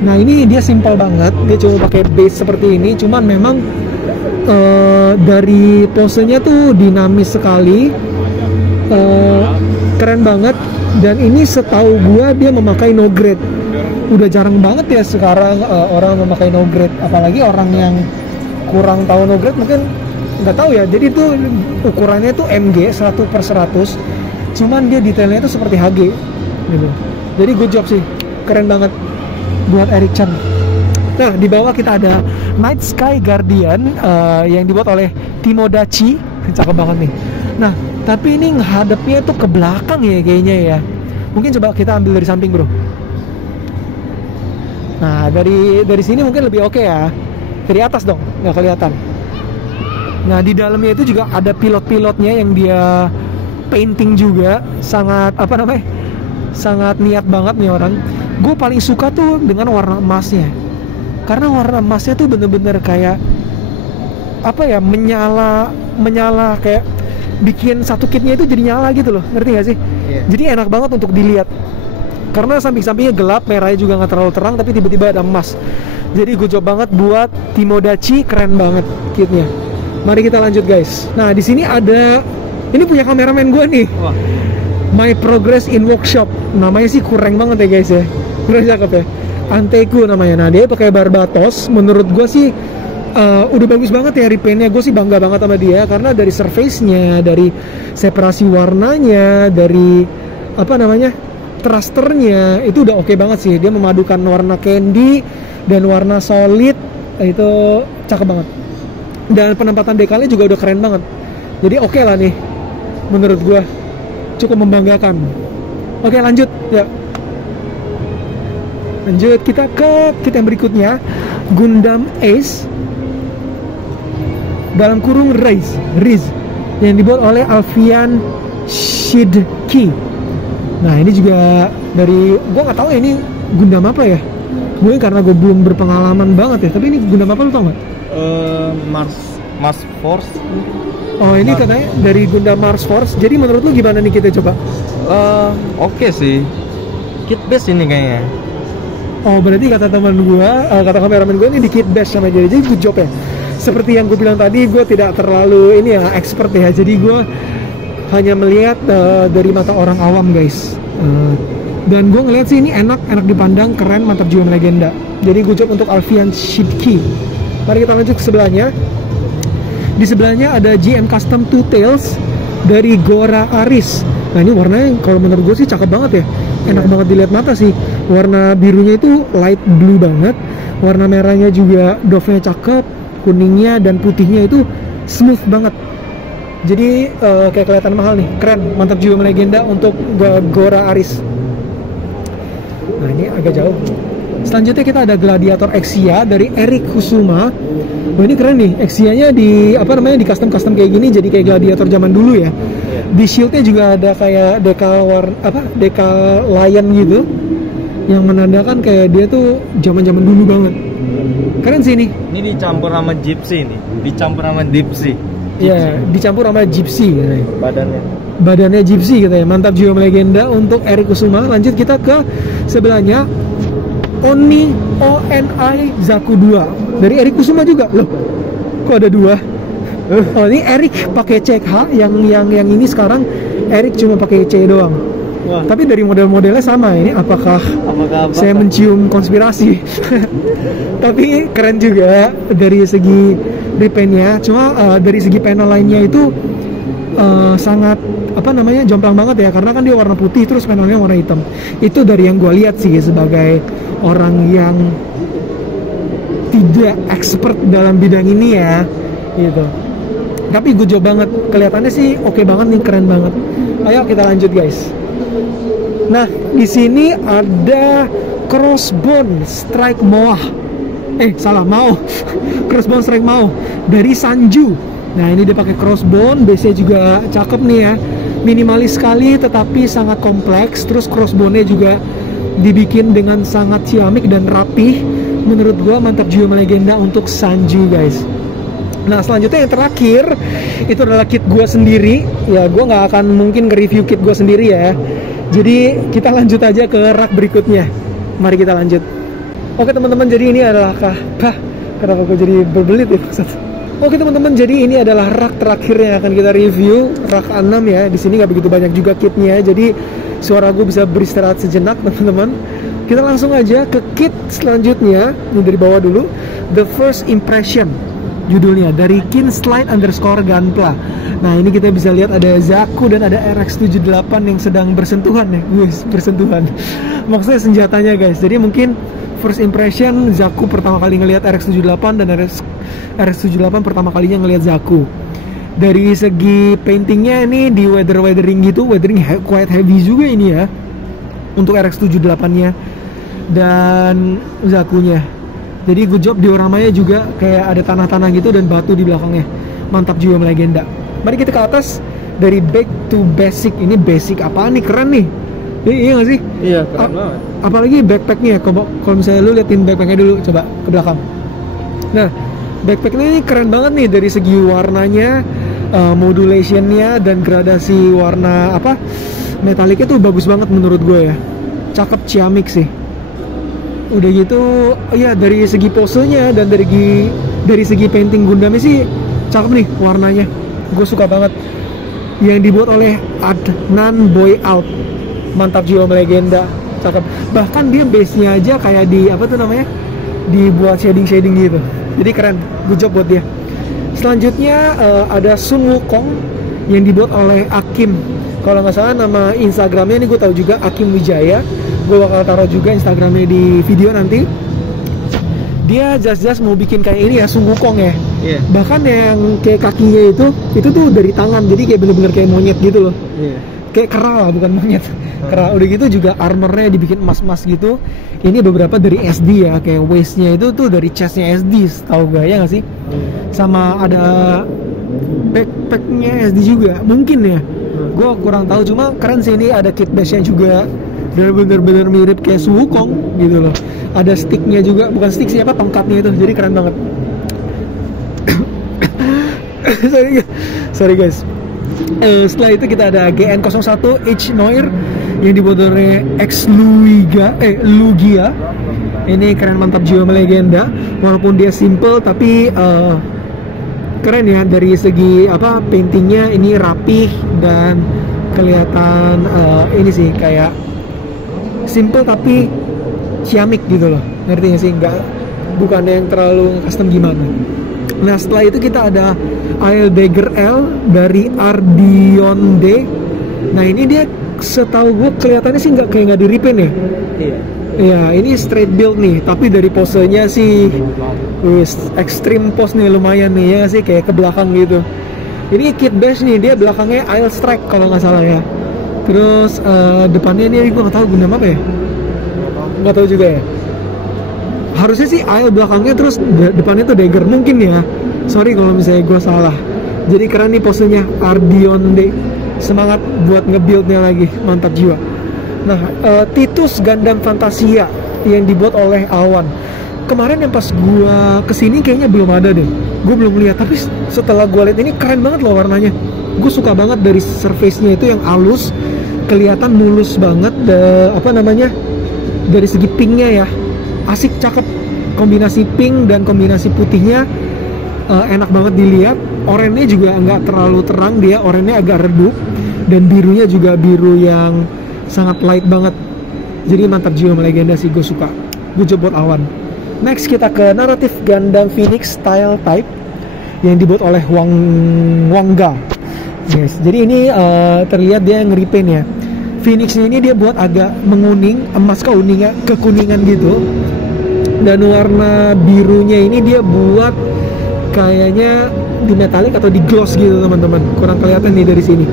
Nah ini dia simple banget, dia cuma pakai base seperti ini, cuman memang dari posenya tuh dinamis sekali, keren banget. Dan ini setahu gua dia memakai no grade. Udah jarang banget ya sekarang orang memakai no grade, apalagi orang yang kurang tahu no grade mungkin nggak tahu ya. Jadi itu ukurannya tuh MG 1/100, cuman dia detailnya tuh seperti HG gitu. Jadi good job sih, keren banget buat Eric Chan. Nah di bawah kita ada Night Sky Guardian yang dibuat oleh Timodachi, cakep banget nih. Nah tapi ini menghadapnya tuh ke belakang ya kayaknya ya. Mungkin coba kita ambil dari samping bro. Nah dari sini mungkin lebih oke ya. Dari atas dong, nggak kelihatan. Nah di dalamnya itu juga ada pilot-pilotnya yang dia painting juga, sangat apa namanya, sangat niat banget nih orang. Gue paling suka tuh dengan warna emasnya, karena warna emasnya tuh bener-bener kayak apa ya, menyala kayak bikin satu kitnya itu jadi nyala gitu loh, ngerti gak sih? Yeah. Jadi enak banget untuk dilihat, karena samping-sampingnya gelap, merahnya juga nggak terlalu terang, tapi tiba-tiba ada emas. Jadi gue coba banget buat Timodachi, keren banget kitnya. Mari kita lanjut guys. Nah di sini ada, ini punya kameramen gue nih. Wah. My Progress in Workshop, namanya sih kurang banget ya guys ya, kurang cakep ya. Anteku namanya. Nah dia pakai Barbatos, menurut gue sih udah bagus banget ya repaintnya. Gue sih bangga banget sama dia, karena dari surface-nya, dari separasi warnanya, dari apa namanya, thrusternya itu udah oke banget sih. Dia memadukan warna candy dan warna solid, itu cakep banget. Dan penempatan dekalnya juga udah keren banget. Jadi oke lah nih, menurut gue cukup membanggakan. Oke lanjut ya. Lanjut kita ke kit yang berikutnya, Gundam Ace dalam kurung Riz yang dibuat oleh Alfian Shidki. Nah ini juga dari, gue nggak tahu ya ini Gundam apa ya, mungkin karena gue belum berpengalaman banget ya. Tapi ini Gundam apa lu tau nggak? Mars Force. Oh ini katanya dari Gundam Mars Force. Jadi menurut lu gimana nih kita coba? Oke sih, kit base ini kayaknya. Oh berarti kata teman gua, kata kameramen gua ini di kit base sama jadi good job ya. Seperti yang gue bilang tadi, gue tidak terlalu ini ya expert ya. Jadi gue hanya melihat dari mata orang awam guys. Dan gue ngeliat sih ini enak dipandang, keren, mantap jiwa legenda. Jadi good job untuk Alfian Shidki. Mari kita lanjut ke sebelahnya. Di sebelahnya ada GM Custom Two Tails dari Gora Aris. Nah ini warnanya kalau menurut gue sih cakep banget ya, enak banget dilihat mata sih. Warna birunya itu light blue banget, warna merahnya juga dove-nya cakep, kuningnya dan putihnya itu smooth banget. Jadi kayak kelihatan mahal nih, keren, mantap jiwa legenda untuk Gora Aris. Nah ini agak jauh. Selanjutnya kita ada Gladiator Exia dari Eric Kusuma. Wah ini keren nih, Exia-nya di apa namanya, di custom kayak gini, jadi kayak gladiator zaman dulu ya. Di shield-nya juga ada kayak dekal lion gitu, yang menandakan kayak dia tuh zaman dulu banget. Keren sih ini. Ini dicampur sama gypsy nih, dicampur sama gypsy. Iya, dicampur sama gypsy katanya. Badannya gypsy gitu ya. Mantap jiwa legenda untuk Eric Kusuma. Lanjut kita ke sebelahnya, Oni Zaku 2 dari Eric Kusuma juga. Loh, kok ada dua? Oh ini Eric pakai CH, yang ini sekarang Eric cuma pakai C doang. Wah. Tapi dari model-modelnya sama. Ini apakah saya mencium konspirasi? Tapi keren juga dari segi repaintnya. Cuma dari segi panel lainnya itu sangat apa namanya, jomplang banget ya, karena kan dia warna putih terus panelnya warna hitam. Itu dari yang gue lihat sih sebagai orang yang tidak expert dalam bidang ini ya, gitu. Tapi good job banget, kelihatannya sih oke banget nih, keren banget. Ayo kita lanjut guys. Nah, di sini ada crossbone strike Mao. Mao. Crossbone strike Mao dari Sanju. Nah, ini dia pakai crossbone, base-nya juga cakep nih ya. Minimalis sekali tetapi sangat kompleks. Terus crossbone-nya juga dibikin dengan sangat ciamik dan rapih. Menurut gua mantap jiwa melegenda untuk Sanju guys. Nah, selanjutnya yang terakhir itu adalah kit gua sendiri. Ya, gua nggak akan mungkin nge-review kit gua sendiri ya. Jadi kita lanjut aja ke rak berikutnya. Mari kita lanjut. Oke teman-teman, jadi ini adalah kenapa gue jadi berbelit ya maksud. Oke teman-teman, jadi ini adalah rak terakhir yang akan kita review, rak 6 ya. Di sini nggak begitu banyak juga kitnya, jadi suara gue bisa beristirahat sejenak teman-teman. Kita langsung aja ke kit selanjutnya. Ini dari bawah dulu, The First Impression judulnya, dari Kinslide_Gunpla. Nah, ini kita bisa lihat ada Zaku dan ada RX78 yang sedang bersentuhan nih, guys, bersentuhan. Maksudnya senjatanya guys. Jadi mungkin first impression Zaku pertama kali ngelihat RX78 dan RX78 pertama kalinya ngelihat Zaku. Dari segi paintingnya ini di weathering gitu, weathering quite heavy juga ini ya untuk RX78-nya dan Zakunya. Jadi good job dioramanya juga, kayak ada tanah-tanah gitu dan batu di belakangnya. Mantap jiwa melegenda. Mari kita ke atas, dari back to basic. Ini basic apaan nih, keren nih. Iya gak sih? Iya, keren banget. Apalagi backpacknya, kalau misalnya lu liatin backpacknya dulu, coba ke belakang. Nah, backpacknya ini keren banget nih dari segi warnanya, modulationnya dan gradasi warna metaliknya tuh bagus banget menurut gue ya. Cakep, ciamik sih. Udah gitu, ya dari segi posenya dan dari segi painting Gundamnya sih cakep nih warnanya. Gue suka banget. Yang dibuat oleh Adnan Boy Out. Mantap jiwa melegenda, cakep. Bahkan dia base-nya aja kayak dibuat shading gitu. Jadi keren, good job buat dia. Selanjutnya ada Sun Wukong yang dibuat oleh Akim. Kalau nggak salah nama Instagramnya ini gue tahu juga, Akim Wijaya. Gue bakal taruh juga Instagramnya di video nanti. Dia jelas-jelas mau bikin kayak ini ya, Sun Wukong ya. Yeah. Bahkan yang kayak kakinya itu tuh dari tangan, jadi kayak bener-bener kayak monyet gitu loh. Yeah. Kayak kera lah, bukan monyet. Kera. Udah gitu juga armornya dibikin emas-emas gitu. Ini beberapa dari SD ya, kayak waist-nya itu tuh dari chest-nya SD, tahu gak ya nggak sih? Sama ada backpack-nya SD juga, mungkin ya. Gue kurang tahu, cuma keren sih. Ini ada kit bash-nya juga, dan bener-bener mirip kayak Sun Wukong gitu loh. Ada sticknya juga, bukan stick siapa, tongkatnya itu, jadi keren banget. sorry guys. Setelah itu kita ada GN01 H Noir yang dibuat oleh X Lugia. Ini keren, mantap jiwa melegenda. Walaupun dia simple tapi keren ya dari segi paintingnya. Ini rapih dan kelihatan ini sih kayak simple tapi ciamik gitu loh. Ngerti gak sih? Bukan yang terlalu custom gimana. Nah, setelah itu kita ada Isle Dagger L dari Ardion D. Nah, ini dia setahu gue kelihatannya sih kayak nggak di repaint ya. Iya. Ya, ini straight build nih, tapi dari posenya sih extreme pose nih, lumayan nih ya nggak sih, kayak ke belakang gitu. Ini kit bash nih, dia belakangnya Isle Strike kalau nggak salah ya. Terus depannya ini gue nggak tahu Gundam apa ya. Nggak tahu juga ya. Harusnya sih Isle belakangnya, terus depannya tuh dagger mungkin ya. Sorry kalau misalnya gue salah. Jadi keren nih posenya Ardion D. Semangat buat nge-buildnya lagi, mantap jiwa. Nah, Titus Gundam Fantasia yang dibuat oleh Awan. Kemarin yang pas gue kesini kayaknya belum ada deh. Gue belum lihat, tapi setelah gue lihat ini keren banget loh warnanya. Gue suka banget dari surface-nya itu yang halus, kelihatan mulus banget. Dari segi pink-nya ya, asik, cakep. Kombinasi pink dan kombinasi putihnya enak banget dilihat. Oranye juga nggak terlalu terang, dia oranye agak redup, dan birunya juga biru yang sangat light banget. Jadi mantap jiwa melegenda sih, gue suka. Good job buat Awan. Next kita ke Narrative Gundam Phoenix Style Type yang dibuat oleh Wangga. Yes, jadi ini terlihat dia nge-repaint ya. Phoenix ini dia buat agak menguning, emas kekuningan gitu. Dan warna birunya ini dia buat kayaknya di metalik atau di gloss gitu teman-teman. Kurang kelihatan nih dari sini.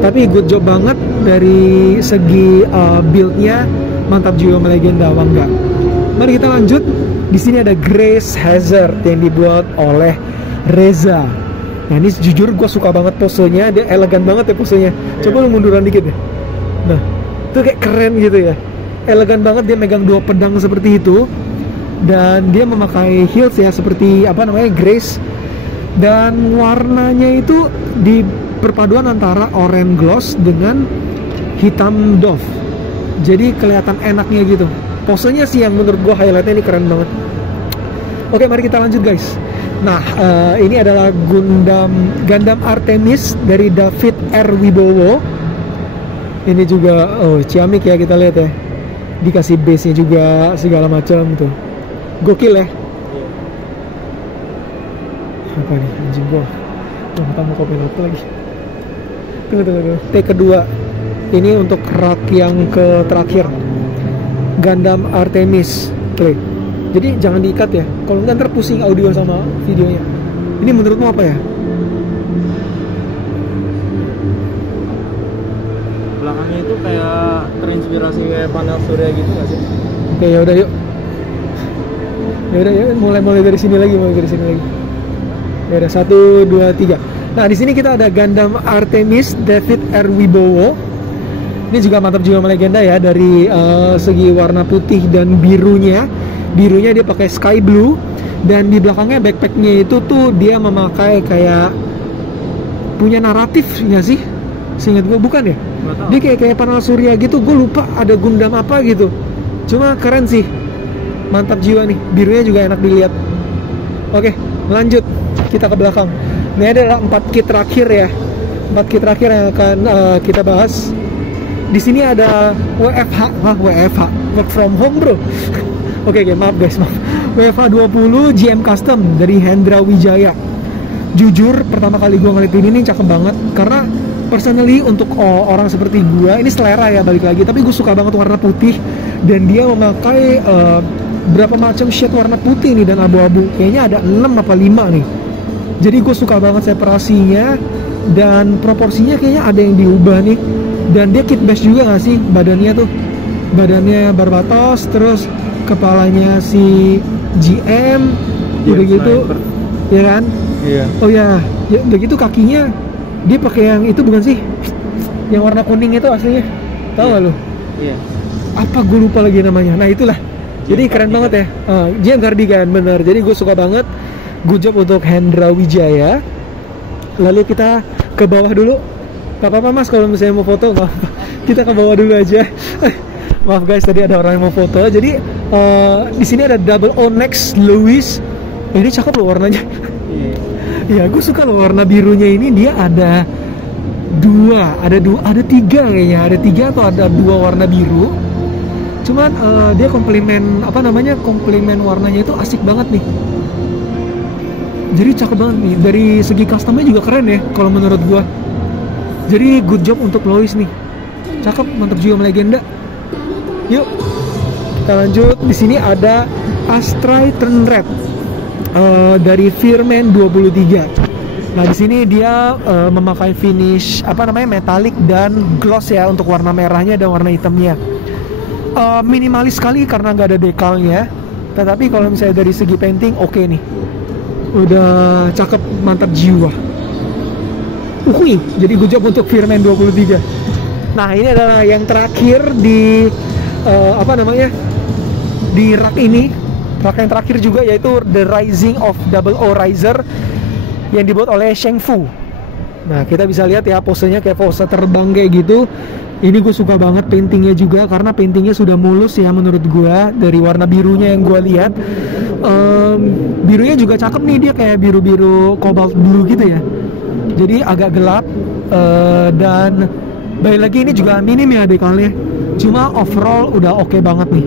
Tapi good job banget dari segi build-nya, mantap jiwa melegenda, bangga. Mari kita lanjut. Di sini ada Grace Hazard yang dibuat oleh Reza. Nah ini jujur gue suka banget posenya, dia elegan banget ya posenya. Coba lu munduran dikit ya. Nah itu kayak keren gitu ya, elegan banget, dia megang 2 pedang seperti itu. Dan dia memakai heels ya, seperti apa namanya, Grace. Dan warnanya itu di perpaduan antara orange gloss dengan hitam doff. Jadi kelihatan enaknya gitu. Posenya sih yang menurut gue highlightnya ini keren banget. Oke, mari kita lanjut guys. Nah, ini adalah Gundam Artemis dari David R. Wibowo. Ini juga, ciamik ya, kita lihat ya. Dikasih base-nya juga segala macam tuh. Gokil ya. Apa nih, anjing gua. Kamu komen apa lagi? Tunggu. T kedua. Ini untuk rak yang ke terakhir. Gundam Artemis play. Jadi jangan diikat ya, kalau nggak ntar pusing audio sama videonya. Ini menurutmu apa ya? Belakangnya itu kayak terinspirasi kayak panel surya gitu nggak sih? Oke, yaudah yuk. Ya, mulai dari sini lagi, Ya udah, 1, 2, 3. Nah di sini kita ada Gundam Artemis David R. Wibowo. Ini juga mantap jiwa melegenda ya, dari segi warna putih dan birunya. Birunya dia pakai sky blue, dan di belakangnya backpacknya itu tuh dia memakai kayak punya naratif ya sih? Seingat gue bukan ya? Dia kayak panel surya gitu, gue lupa ada Gundam apa gitu. Cuma keren sih, mantap jiwa nih. Birunya juga enak dilihat. Oke, lanjut kita ke belakang. Ini adalah 4 kit terakhir ya. 4 kit terakhir yang akan kita bahas. Di sini ada WFH, work from home bro. Oke, maaf guys, maaf. WFH 20 GM Custom dari Hendra Wijaya. Jujur, pertama kali gue ngeliat ini cakep banget. Karena personally untuk orang seperti gue, ini selera ya balik lagi. Tapi gue suka banget warna putih. Dan dia memakai berapa macam shade warna putih nih dan abu-abu. Kayaknya ada 6 apa 5 nih. Jadi gue suka banget separasinya. Dan proporsinya kayaknya ada yang diubah nih. Dan dia kit base juga gak sih badannya tuh? Badannya barbatos, terus kepalanya si GM, udah gitu, ya kan? Iya. Oh ya, udah gitu kakinya dia pakai yang itu bukan sih? Yang warna kuning itu aslinya, tahu nggak lo? Iya. Apa gue lupa lagi namanya? Nah itulah. Jadi keren banget ya. GM Cardigan bener. Jadi gue suka banget. Good job untuk Hendra Wijaya. Lalu kita ke bawah dulu. Gak apa-apa mas kalau misalnya mau foto, gak apa-apa. Kita ke bawah dulu aja. Maaf guys, tadi ada orang yang mau foto. Jadi di sini ada Double Onyx Louis. Ini cakep loh warnanya. Ya, gue suka loh warna birunya ini. Dia ada 3 kayaknya. Ada 3 atau ada 2 warna biru. Cuman dia komplement warnanya itu asik banget nih. Jadi cakep banget nih. Dari segi customnya juga keren ya kalau menurut gue. Jadi good job untuk Lois nih. Cakep, mantap jiwa melegenda. Yuk kita lanjut. Di sini ada Astray Turn Red dari Firman 23. Nah di sini dia memakai finish metalik dan gloss ya untuk warna merahnya dan warna hitamnya. Minimalis sekali karena nggak ada dekalnya. Tetapi kalau misalnya dari segi painting oke nih. Udah cakep, mantap jiwa. Jadi good job untuk Firman 23. Nah ini adalah yang terakhir di di rak ini. Rak yang terakhir juga yaitu The Rising of Double O Riser yang dibuat oleh Sheng Fu. Nah kita bisa lihat ya posenya kayak pose terbang kayak gitu. Ini gue suka banget paintingnya juga karena paintingnya sudah mulus ya menurut gue. Dari warna birunya yang gue lihat, birunya juga cakep nih, dia kayak biru-biru cobalt blue gitu ya. Jadi agak gelap dan balik lagi ini juga minim ya dekalnya. Cuma overall udah oke banget nih.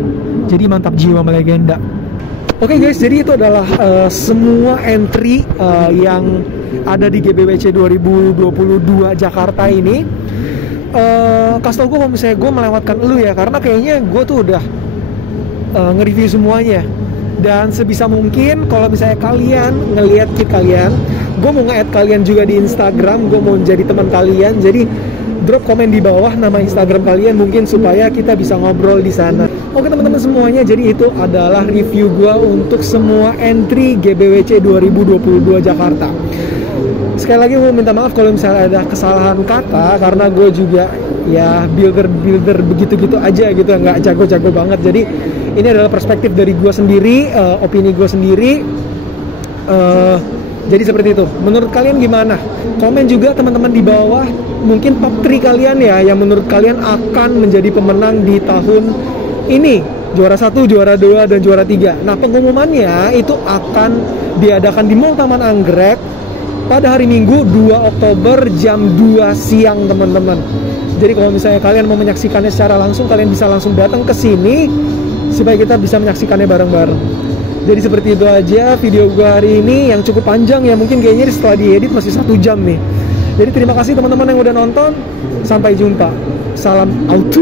Jadi mantap jiwa melegenda. Oke guys, jadi itu adalah semua entry yang ada di GBWC 2022 Jakarta ini. Kasih tau gue kalau misalnya gue melewatkan lu ya, karena kayaknya gue tuh udah nge-review semuanya. Dan sebisa mungkin kalau misalnya kalian ngelihat kick kalian, gue mau nge-add kalian juga di Instagram, gue mau jadi teman kalian. Jadi drop komen di bawah nama Instagram kalian mungkin supaya kita bisa ngobrol di sana. Oke teman-teman semuanya, jadi itu adalah review gue untuk semua entry GBWC 2022 Jakarta. Sekali lagi gue minta maaf kalau misalnya ada kesalahan kata, karena gue juga ya builder begitu-gitu aja gitu, nggak jago-jago banget. Jadi ini adalah perspektif dari gue sendiri, opini gue sendiri. Jadi seperti itu. Menurut kalian gimana? Komen juga teman-teman di bawah. Mungkin top 3 kalian ya, yang menurut kalian akan menjadi pemenang di tahun ini. Juara 1, juara 2, dan juara 3. Nah pengumumannya itu akan diadakan di Mall Taman Anggrek pada hari Minggu 2 Oktober jam 2 siang teman-teman. Jadi kalau misalnya kalian mau menyaksikannya secara langsung, kalian bisa langsung datang ke sini supaya kita bisa menyaksikannya bareng-bareng. Jadi seperti itu aja video gue hari ini yang cukup panjang ya, mungkin kayaknya setelah diedit masih 1 jam nih. Jadi terima kasih teman-teman yang udah nonton. Sampai jumpa. Salam auto.